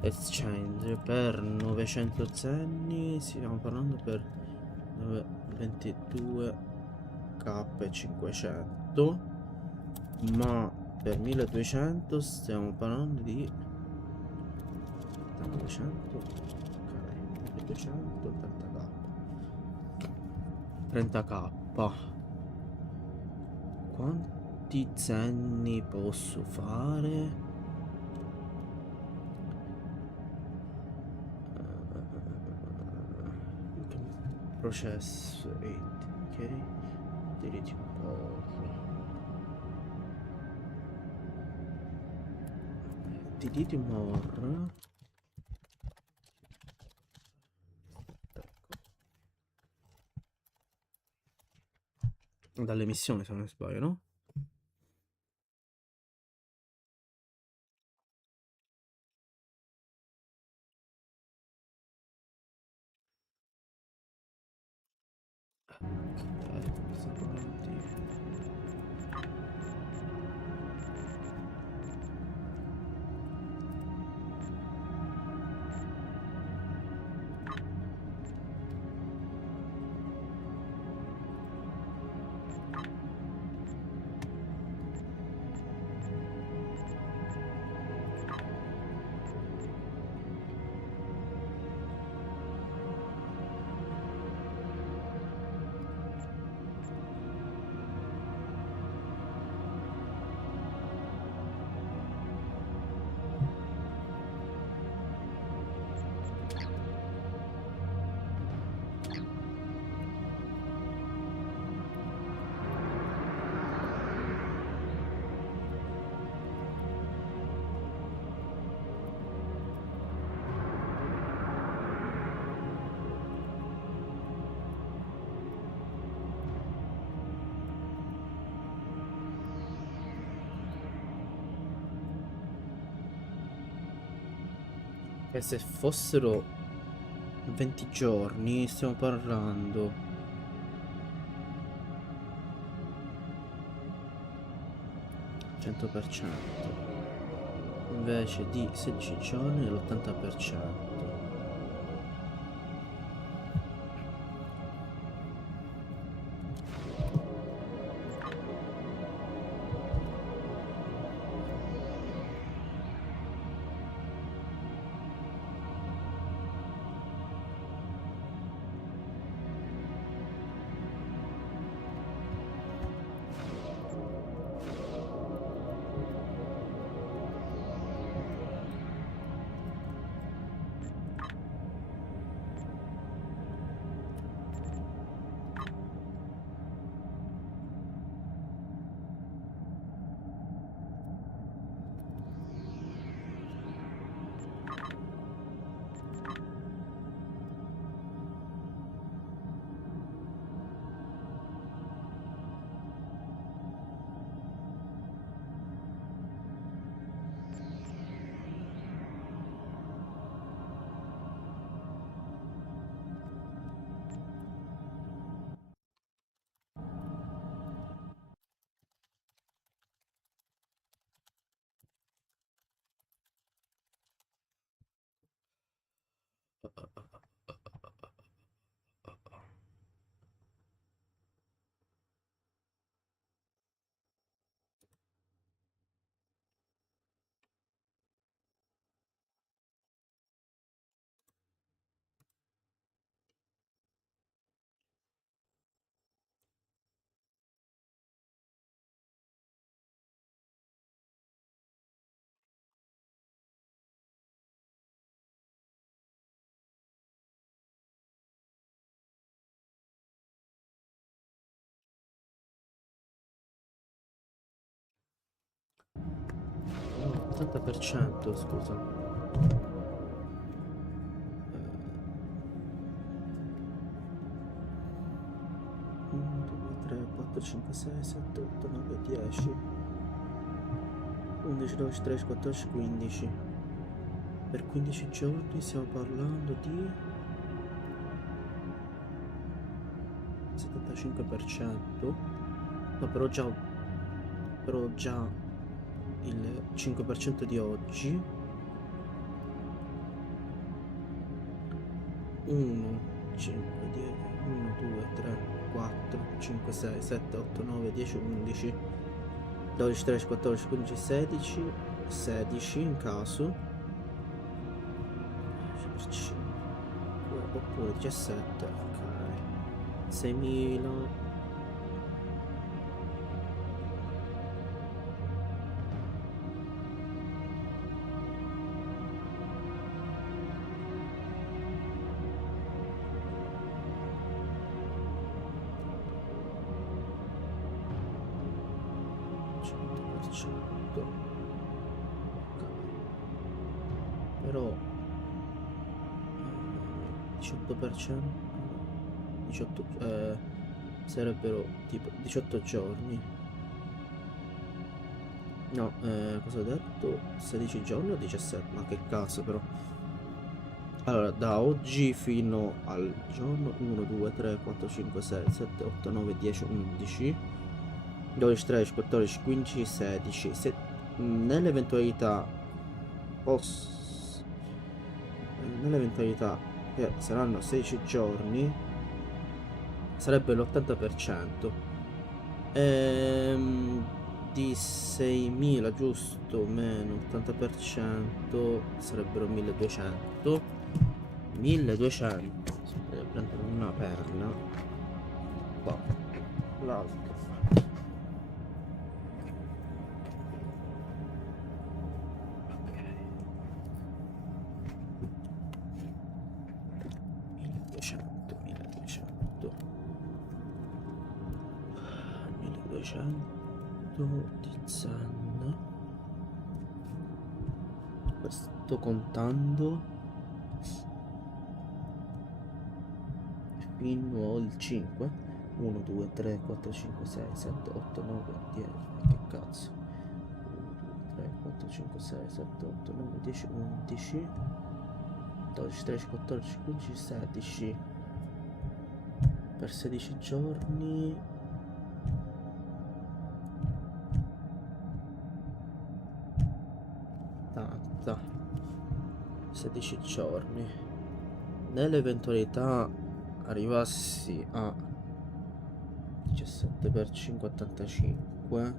exchange per 900 zenni stiamo parlando per 22k500, ma per 1200 stiamo parlando di 200, ok, 1200 30k. Quanti zenni posso fare? Process rate, ok, delete more. Dalle missioni se non sbaglio, no? E se fossero 20 giorni, stiamo parlando 100%. Invece di 16 giorni l'80%. No, 80%, scusa. 5, 6, 7, 8, 9, 10, 11, 12, 13, 14, 15. Per 15 giorni stiamo parlando di 75%. No, però già il 5% di oggi. 1, 5, 10, 1, 2, 3, 4, 5, 6, 7, 8, 9, 10, 11, 12, 13, 14, 15, 16, 16 in caso, oppure 17, ok, 6.000. Però 18%, 18, sarebbero tipo 18 giorni. No, cosa ho detto? 16 giorni o 17? Ma che cazzo, però. Allora, da oggi fino al giorno 1, 2, 3, 4, 5, 6, 7, 8, 9, 10, 11, 12, 13, 14, 15, 16. Nell'eventualità che saranno 16 giorni, sarebbe l'80%. Di 6.000, giusto, meno 80% sarebbero 1.200. 1.200. Devo prendere una perla. Boh, l'altro. Ok. 1200 di Zen. Sto contando fino al 5. 1, 2, 3, 4, 5, 6, 7, 8, 9, 10. Che cazzo? 1, 2, 3, 4, 5, 6, 7, 8, 9, 10, 11. 12, 13, 14, 15, 16 per 16 giorni. Tanta. 16 giorni. Nell'eventualità arrivassi a 17 per 5, 85,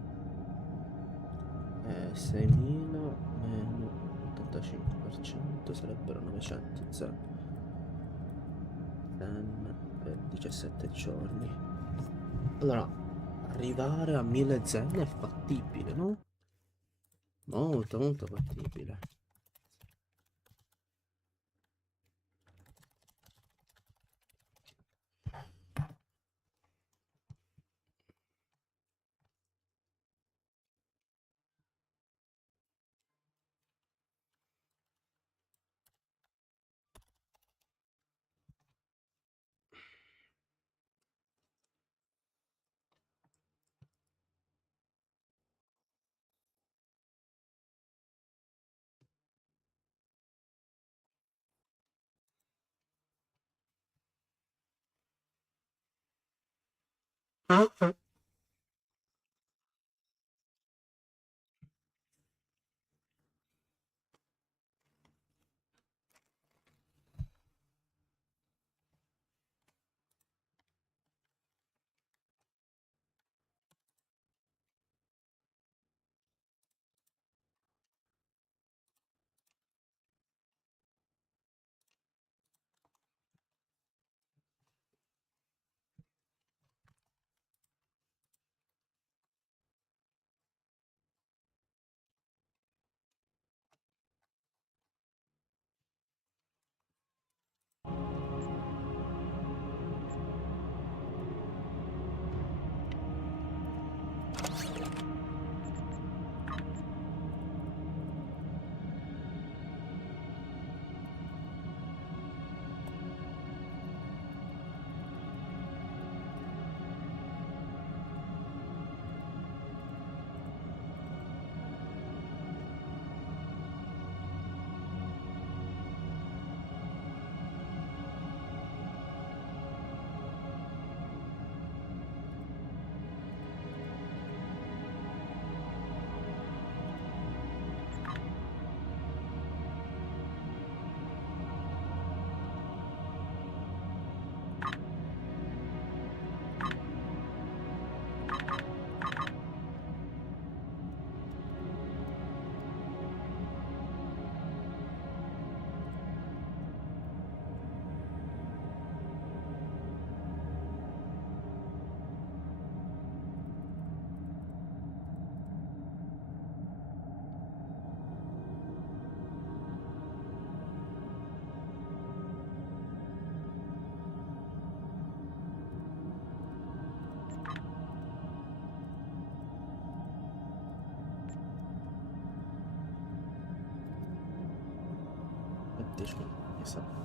6.000 meno 85% sarebbero 900 zen per 17 giorni. Allora, arrivare a 1000 zen è fattibile, no? Molto molto fattibile. Esatto.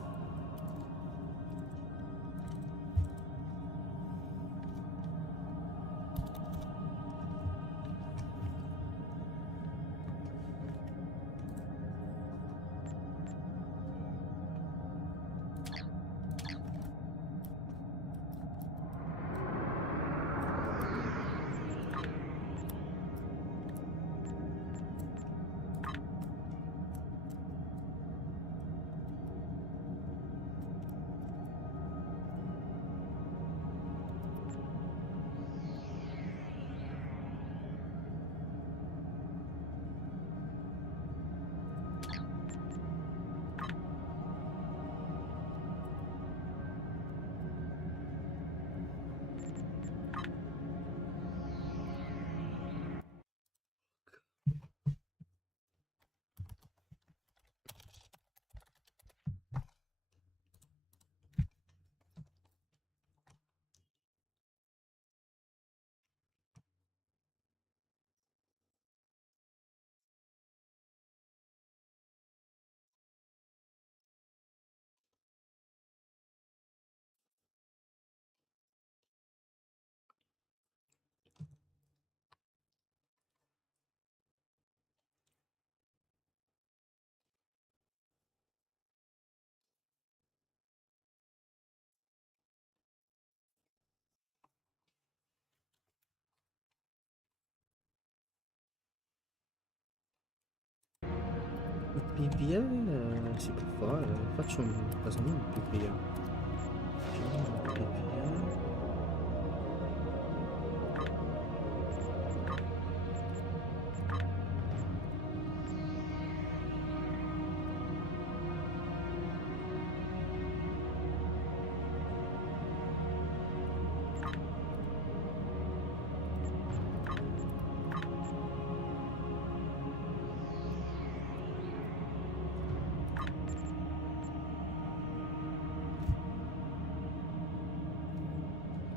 PvE si può fare, faccio un caso non PvE.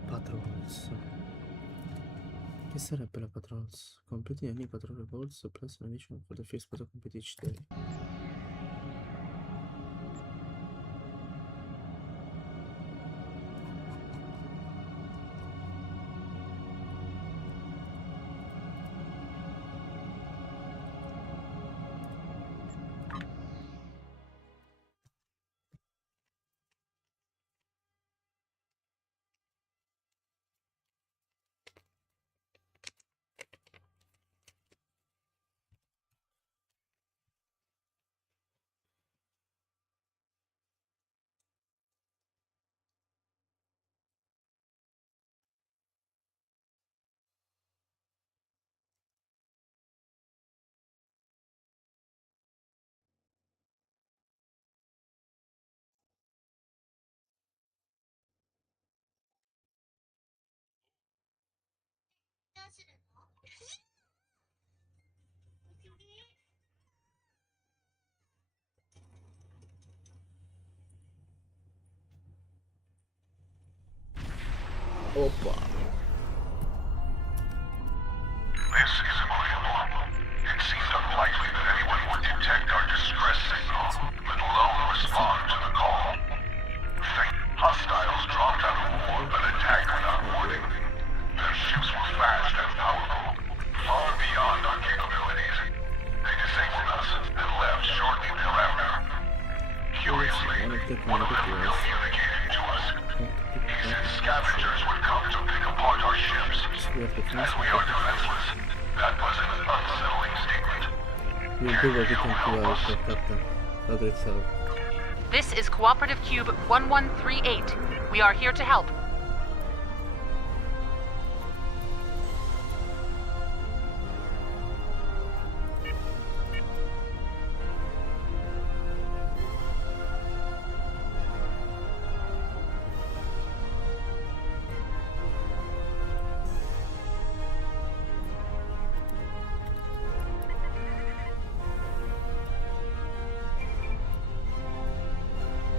Patrols. Che sarebbe la Patrols? Completi any patrol reports plus an additional for the first patrol complete each day. Oppa. This is agreeable. It seems unlikely that anyone would detect our distress signal, let alone respond to the call. Hostiles dropped out of war but attacked without warning. Their ships were fast and powerful, far beyond our capabilities. They disabled us and left shortly thereafter. Curiously, one of them communicated to us. He said scavengers would come to pick apart our ships, as we are defenseless. That was an unsettling statement. We'll do everything to help, Captain. Help itself. This is Cooperative Cube 1138. We are here to help.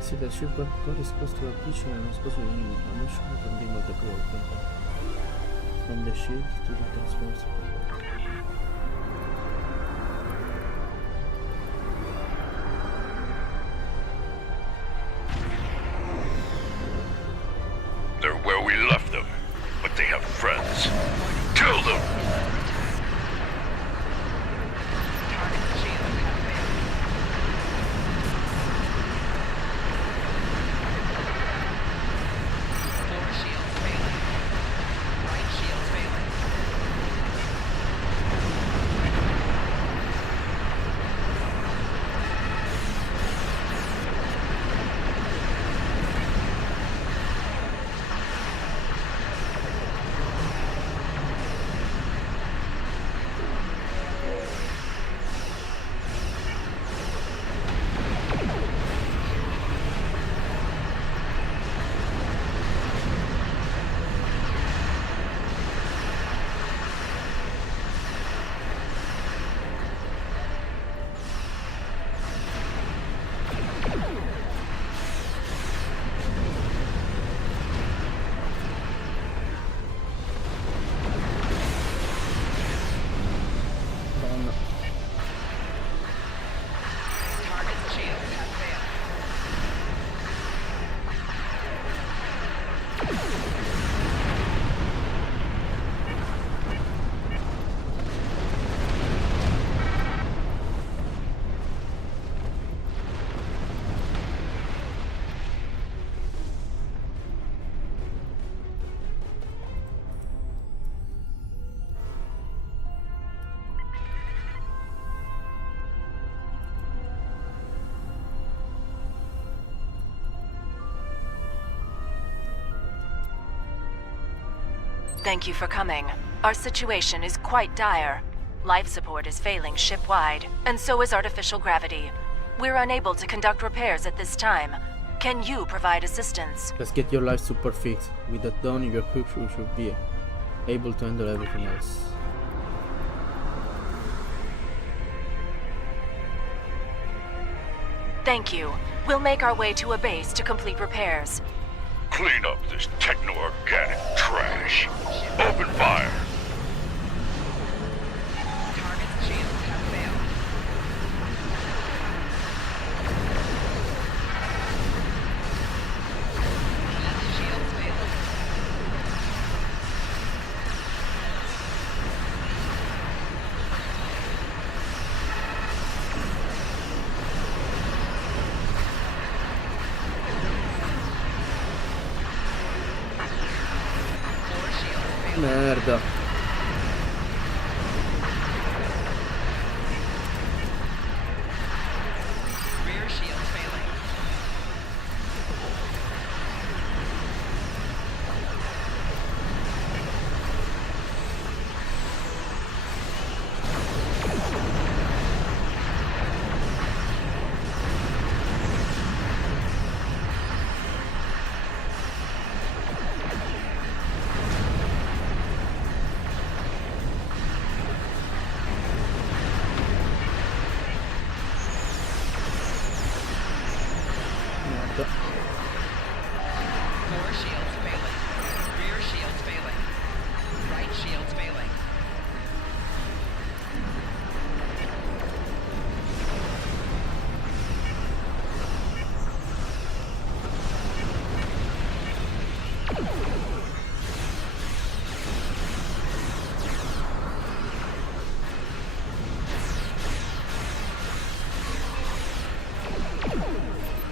Sì, da cibo ancora esposto alla bici nello sposo di Nino, non solo continua da proprio. From the shield to the transport. They're where we left them, but they have friends. Kill them! Thank you for coming. Our situation is quite dire. Life support is failing ship-wide, and so is artificial gravity. We're unable to conduct repairs at this time. Can you provide assistance? Let's get your life support fixed. With that done, your crew should be able to handle everything else. Thank you. We'll make our way to a base to complete repairs. Clean up this techno-organic trash. Open fire. Target's shields have failed. Shields failing. Merda. Rear shields failing. Floor shields failing. Rear shields failing. Right shields failing.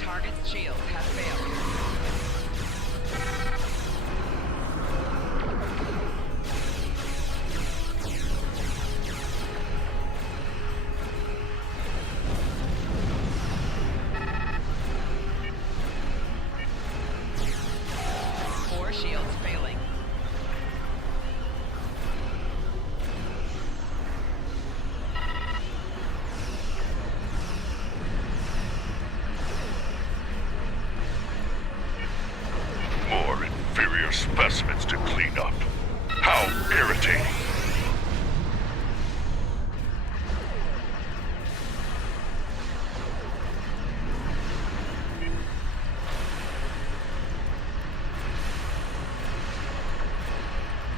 Target's shield has failed. Four shields failing. More inferior specimens to clean up. How irritating.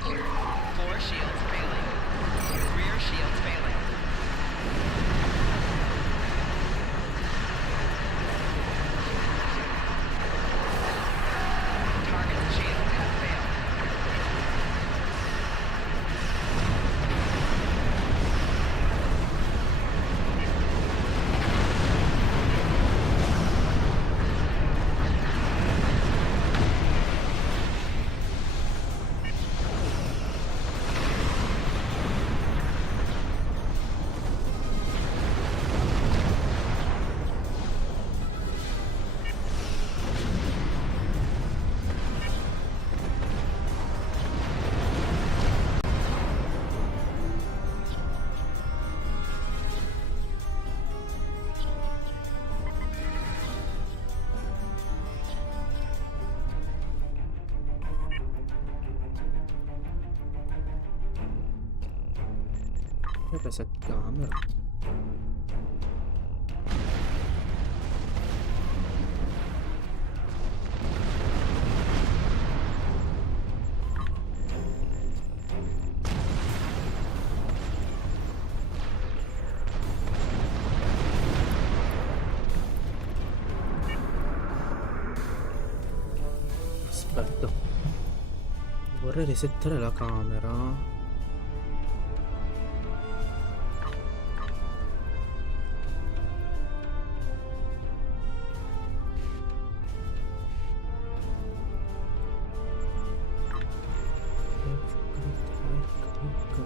Floor shields failing. Rear shields failing. Target's shield has failed. Questa camera. Aspetta. Vorrei resettare la camera.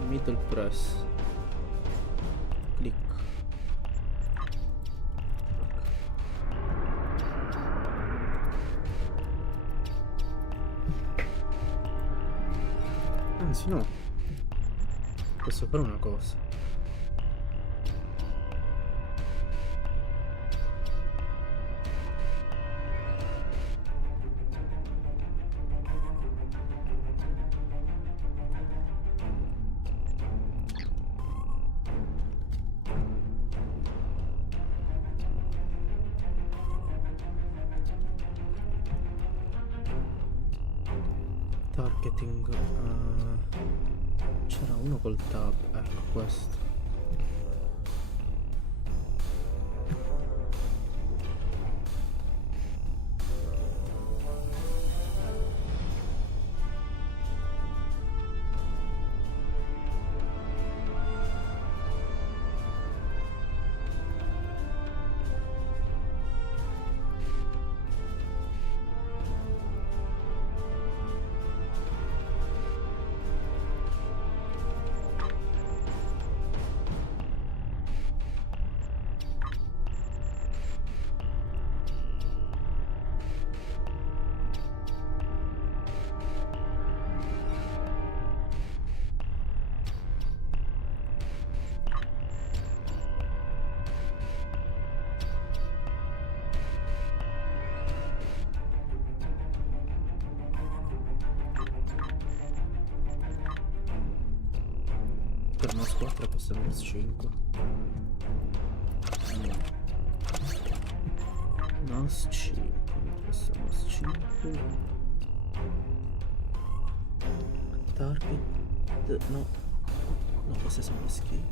Middle press. Click. Anzi no. Posso fare una cosa. Targeting. C'era uno col tab. Ecco questo. Per una squadra costa meno 5. Mas 5. Questo è mas 5. Target. No. No, queste sono le skin.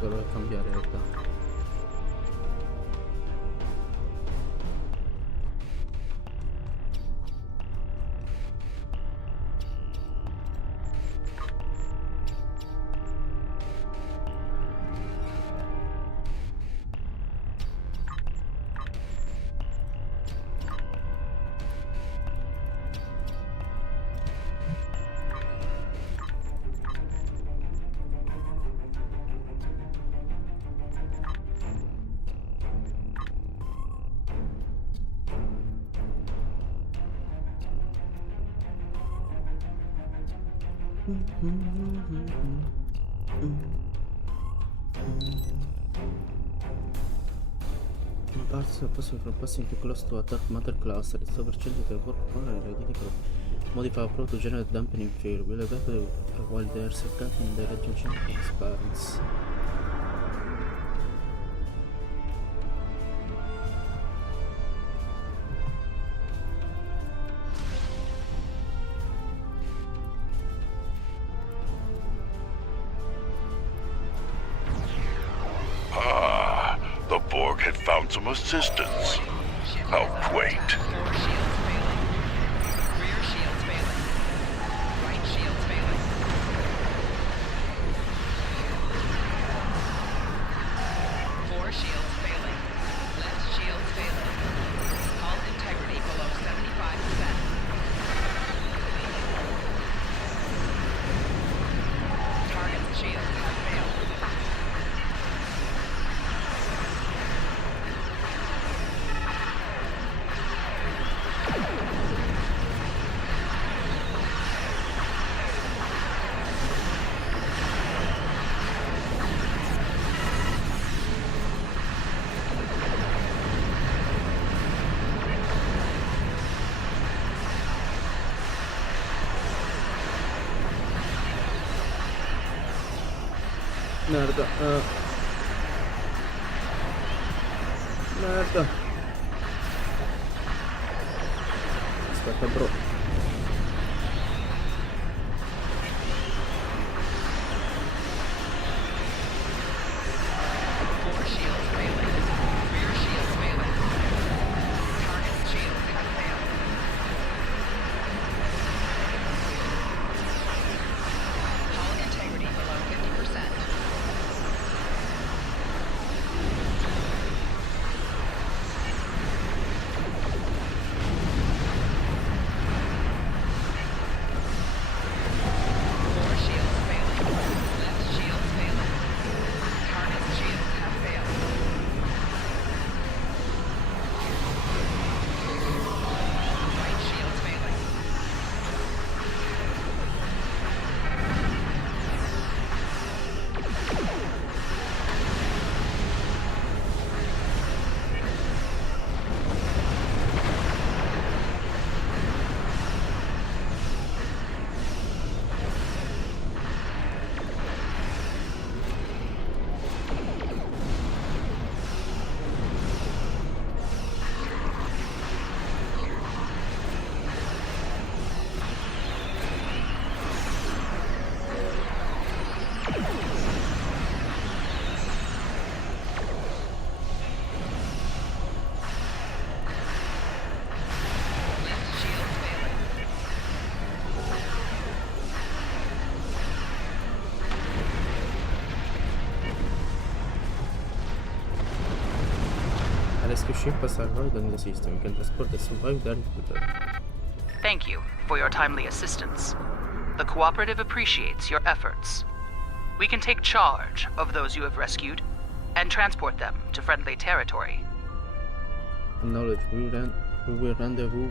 Dovrò cambiare in realtà. Un parso posso fare un passo in più close to attack matter cluster. Il 100% del corpo polare ridicolo. Modify approach to generate dampening field. Will attack while they are circulating in the region transparency. Some assistance. How quaint. Rear shields failing. Right shields failing. Four shields failing. Left shields failing. Hull integrity below 75%. Target's shields have failed. Merda. Merda. Aspetta, bro. Four shields failing. Rear shields failing. Target's shields have failed. Hull integrity below 50%. ship has arrived on the system. You can transport and survive there to the... Thank you for your timely assistance. The Cooperative appreciates your efforts. We can take charge of those you have rescued and transport them to friendly territory. Acknowledge. We will rendezvous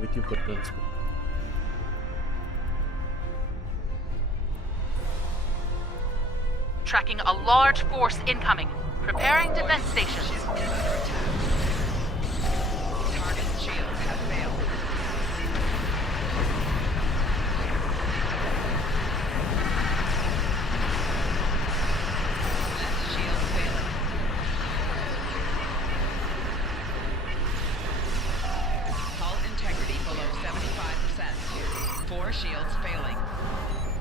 with you for transport. Tracking a large force incoming. Preparing defense stations. Target's shields have failed. Left shield failing. Hull integrity below 75%. 4 shields failing.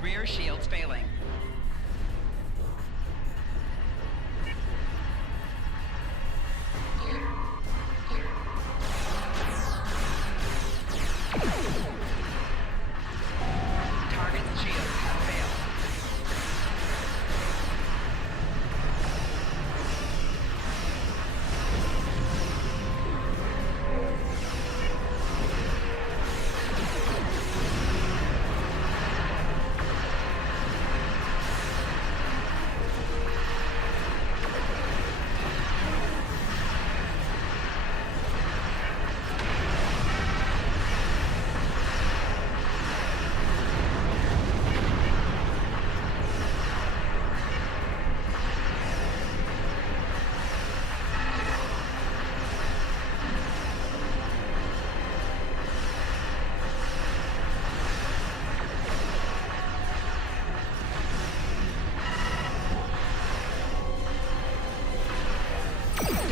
Rear shields failing.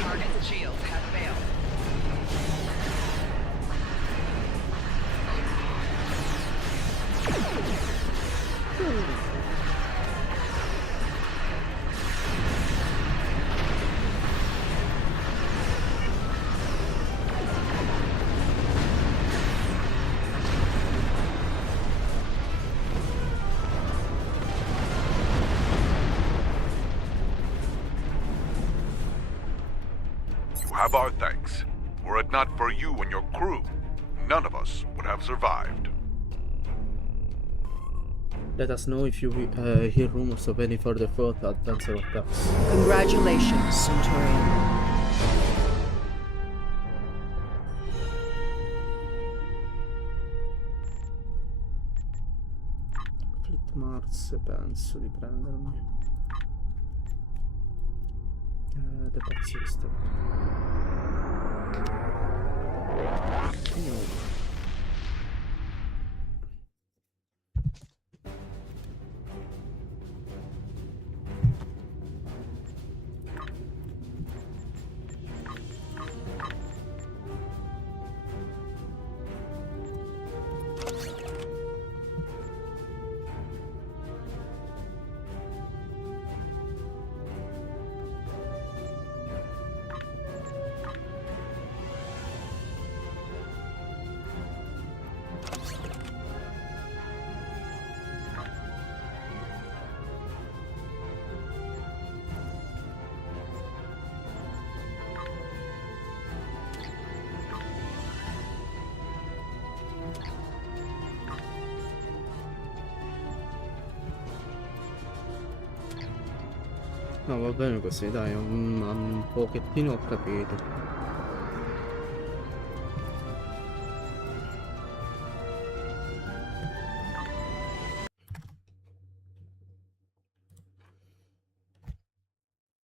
Target's shields have failed. Have our thanks. Were it not for you and your crew, none of us would have survived. Let us know if you hear rumors of any further fraud attempts or attacks. Congratulations, Centurion. Fleet Mars, penso di prendermi. The back system. No. No, va bene così, dai, un pochettino ho capito.